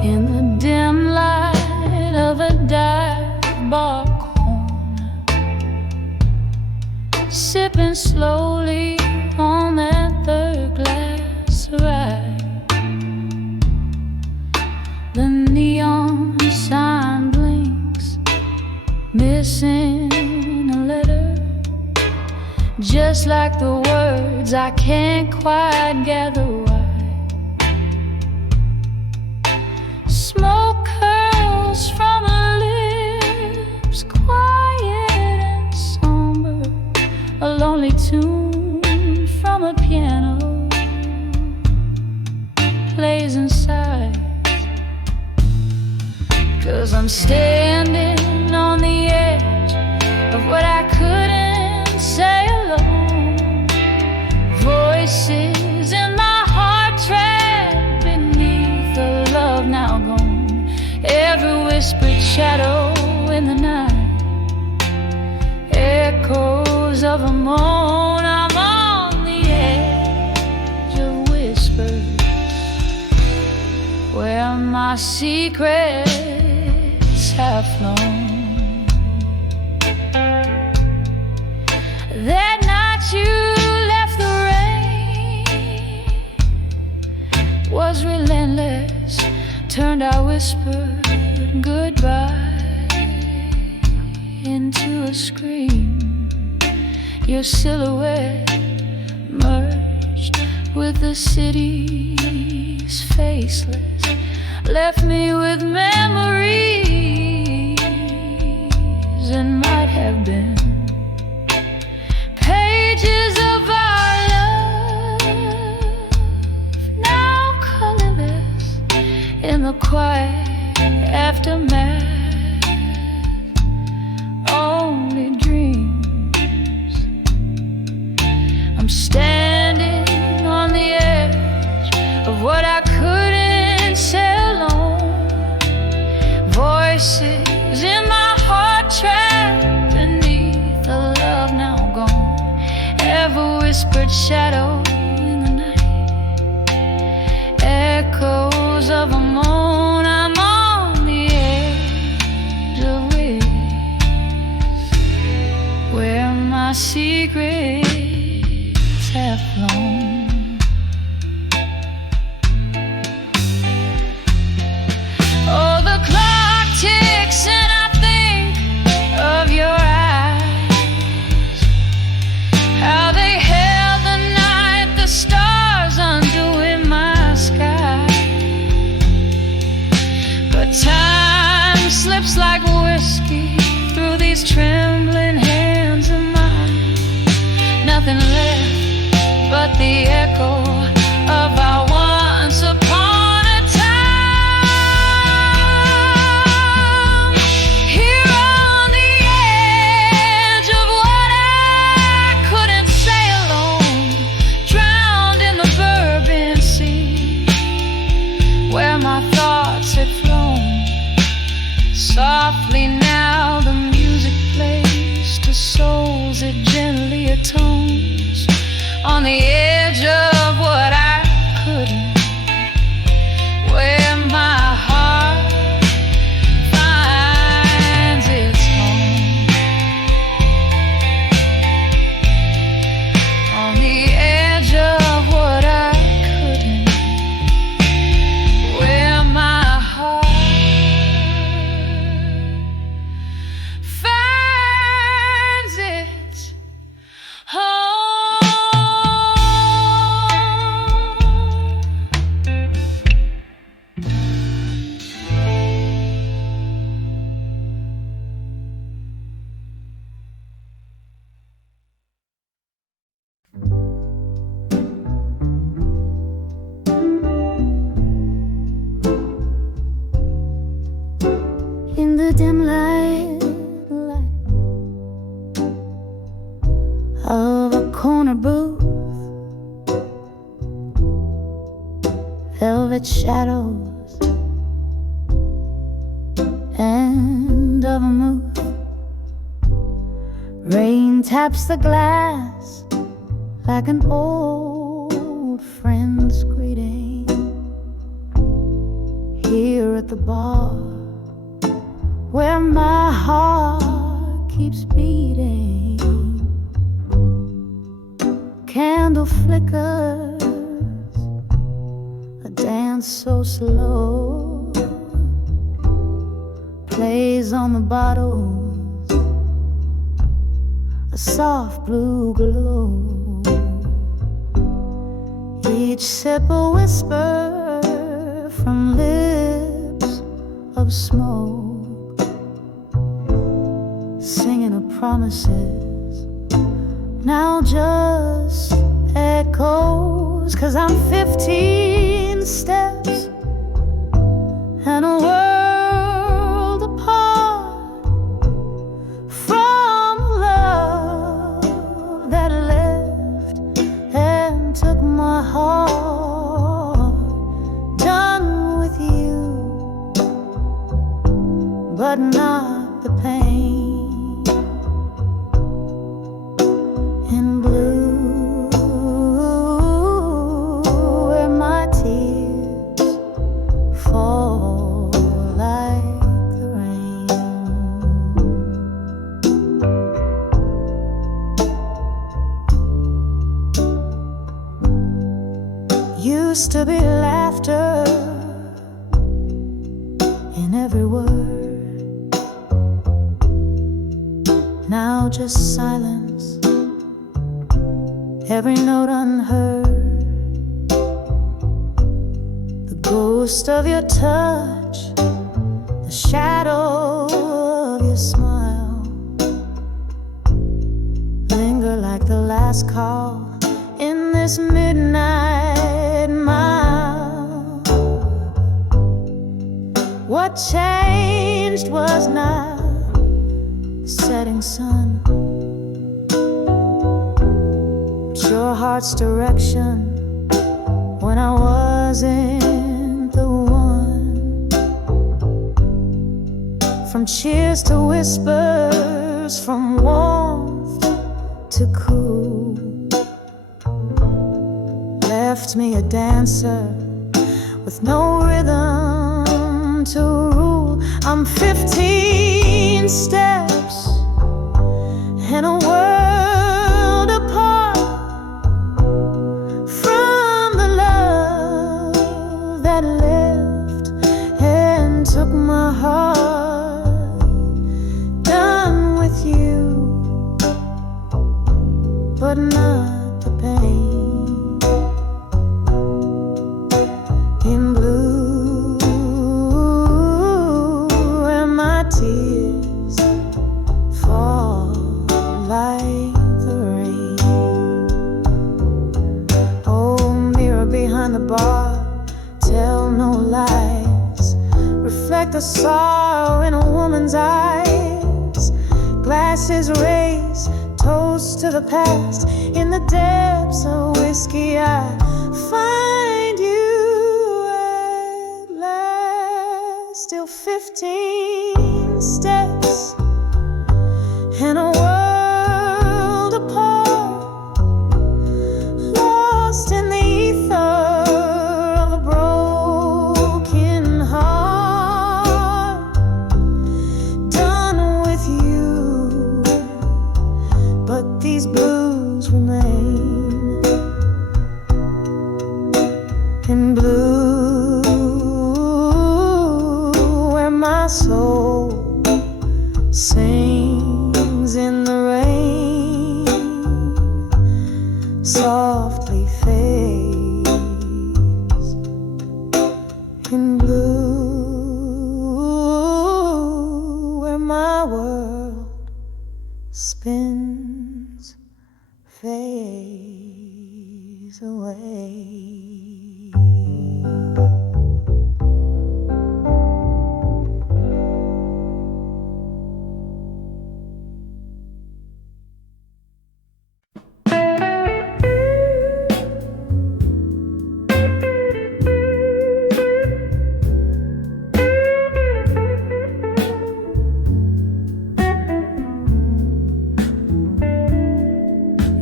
In the dim light of a dive bar corner, sipping slowly on that third glass of rye. The neon sign blinks, missing a letter, just like the words I can't quite gather why. Smoke curls from her lips, quiet and somber. A lonely tune from a piano plays inside. 'Cause I'm standing on the edge of what I couldn't say alone. Voices in my heart trapped beneath the love now gone. whispered shadow in the night, echoes of a moan. I'm on the edge of whispers, where my secrets have flown. That night you left, the rain was relentless, turned our whispered goodbye into a scream. Your silhouette merged with the city's faceless, left me with memories and might have been pages of our love, now colorless in the quiet aftermath. Only dreams. I'm standing on the edge of what I couldn't say alone. Voices in my heart trapped beneath a love now gone. Ever whispered shadow in the night, echoes of a moan. I'm on the edge of whispers, where my secrets have flown. Oh, the clock ticks and I think of your eyes, how they held the night, the stars undoing my sky. But time slips like whiskey through these trembling hands of mine. Nothing left but the echo of our once upon a time. Here on the edge of what I couldn't say alone, drowned in the Bourbon Sea, where my thoughts had flown. Softly now the music plays to souls it gently atones. On the edge of what I couldn't, where my heart finds its home. On the edge of what I couldn't, where my heart finds its home. In the dim light of a corner booth, velvet shadows and of a mood, rain taps the glass like an old friend's greeting. Here at the bar, where my heart keeps beating, candle flickers, a dance so slow, plays on the bottles, a soft blue glow. Each sip a whisper from lips of smoke, singing of promises, now just echoes. 'Cause I'm 15 steps and a world apart from love that left and took my heart. Done with you, but not the pain. In blue, where my tears fall like the rain. Used to be laughter in every word, now just silence, every note unheard. The ghost of your touch, the shadow of your smile, linger like the last call in this midnight mile. What changed was not the setting sun, but your heart's direction when I wasn't the one. From cheers to whispers, from warmth to cool, left me a dancer with no rhythm to rule. I'm 15 steps and a world apart from the love that left and took my heart. Done with you, but not the pain. In blue, where my tears fall like the rain. Oh, mirror behind the bar, tell no lies, reflect the sorrow in a woman's eyes. Glasses raised, toast to the past. In the depths of whiskey I find you at last. Still 15 steps and a world apart, lost in the ether of a broken heart. Done with you, but these blues remain. In blue, where my soul sings in the rain, softly fades. In blue, where my world spins, fades away.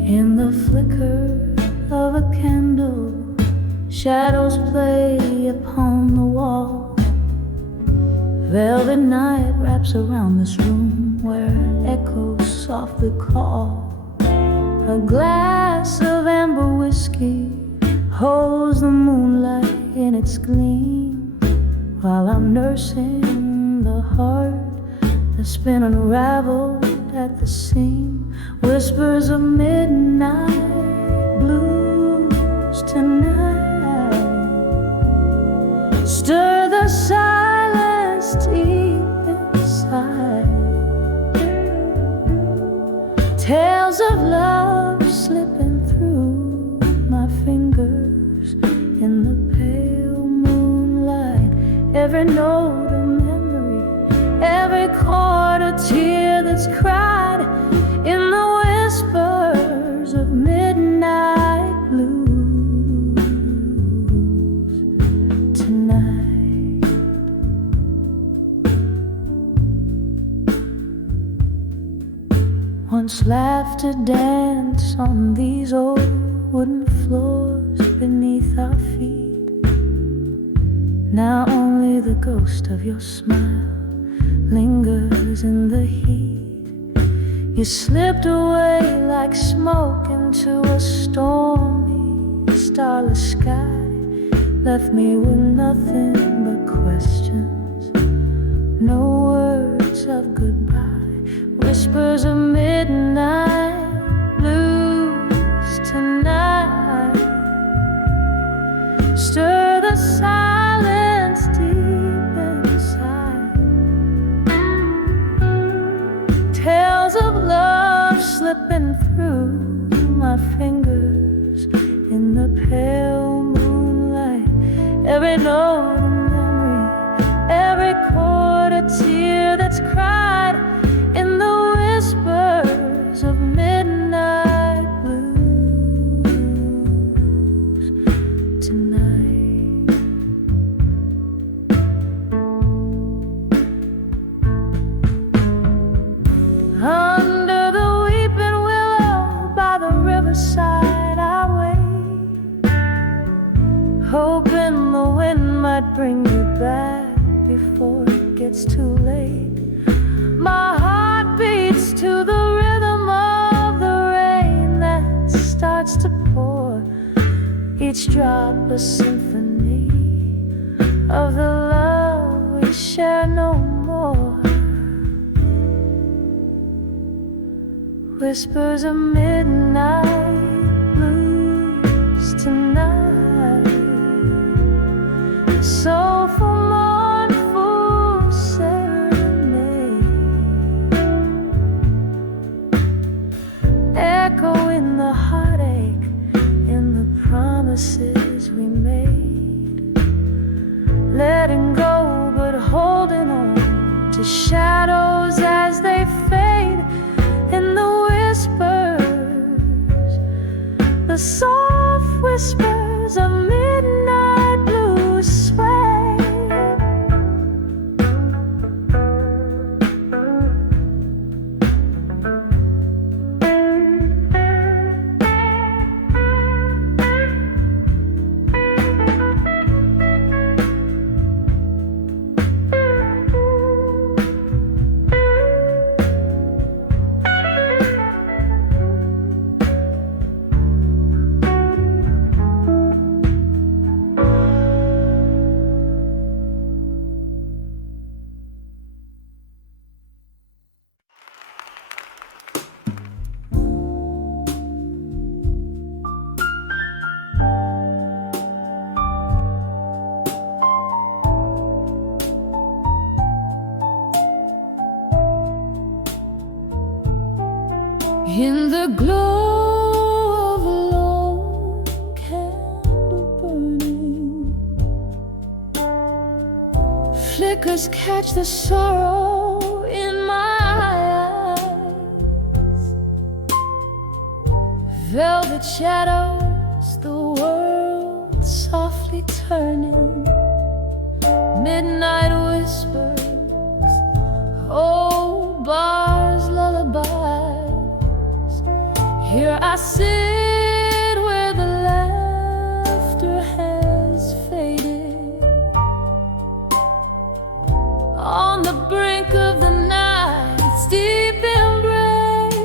In the flicker of a candle, shadows play upon the wall. Velvet night wraps around this room where echoes softly call. A glass of amber whiskey holds the moonlight in its gleam, while I'm nursing the heart that's been unraveled at the seam. Whispers of midnight blues tonight stir the silence deep inside. Tales of love slipping through my fingers in the pale moonlight. Every note a memory, every chord a tear that's cried in the whispers of midnight blues tonight. once laughed to dance on these old wooden floors beneath our feet. Now only the ghost of your smile lingers in the heat. You slipped away like smoke into a stormy, starless sky. Left me with nothing but questions, no words of goodbye. Whispers of midnight blues tonight. Stir the silence deep inside. Tales of love slipping through my fingers in the pale moonlight. Every note a memory, every chord a tear that's cried in the whispers of midnight blues tonight. Under the weeping willow by the riverside, I wait, hoping the wind might bring you back before it gets too late. My heart beats to the rhythm of the rain that starts to pour, each drop a symphony of the love we share no more. Whispers of midnight blues tonight. Soulful mournful serenade, echoing the heartache in the promises we made. Letting go but holding on to shadows as they fade. In the whispers, the soft whispers of midnight blues sway. In the glow of a lone candle burning, flickers catch the sorrow in my eyes. Velvet shadows, the world softly turning. Midnight whispers, old bars, lullabies. Here I sit where the laughter has faded, on the brink of the night's deep embrace.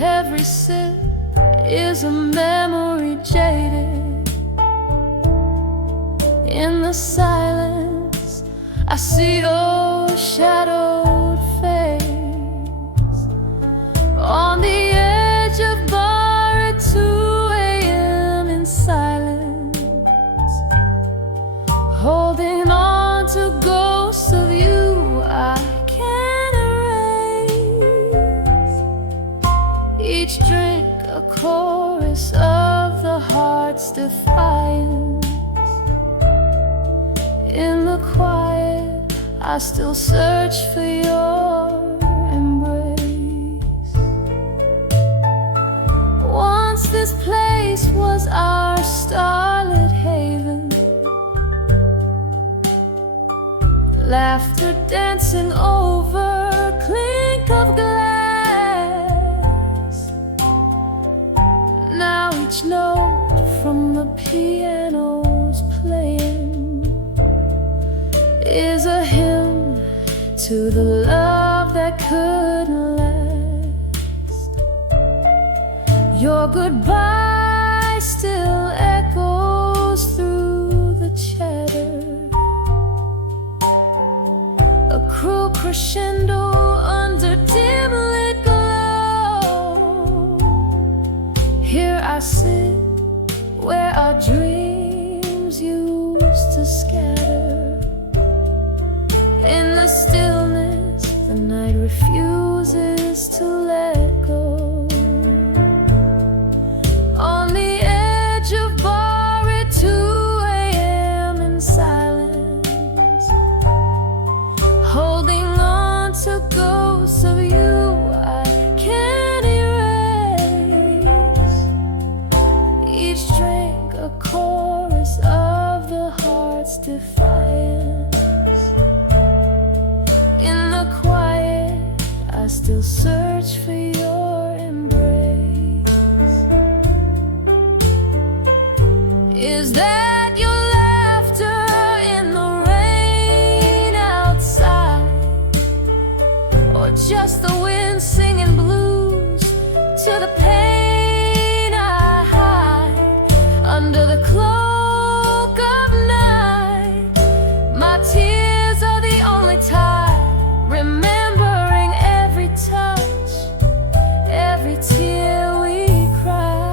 Every sip is a memory jaded. In the silence I see your shadowed face on the edge of bar at 2 a.m. in silence, holding on to ghosts of you I can't erase. Each drink a chorus of the heart's defiance. In the quiet I still search for your this place was our starlit haven, laughter dancing over clear Each note from the piano's playing is a hymn to the love that couldn't last. Your goodbye still echoes through the chatter, a cruel crescendo under dim lit glow. Here I sit where our dreams used to scatter. In the stillness, the night refuses to let go. On the edge of bar at 2 a.m. in silence, holding on to ghosts of you I can't erase. Each drink a chorus of the heart's defiance. In the quiet, I still search for your embrace. Is that your laughter in the rain outside, or just the wind singing blues to the pain I hide under the cloak of night? My tears are the only tide, remembering every touch, every tear we cried.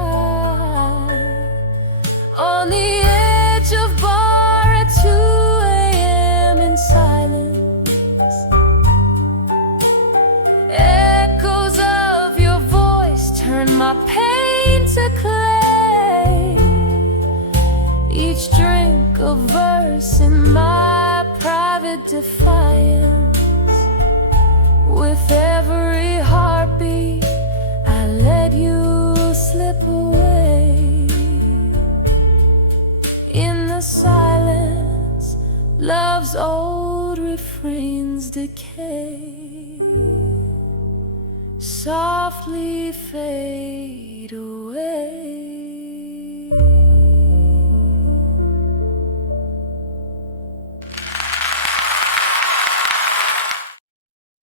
On the edge of bar at 2 a.m. in silence, echoes of your voice turn my pain to clay. Each drink a verse in my private defiance. With every heartbeat, I let you slip away. In the silence, love's old refrains decay, softly fade away.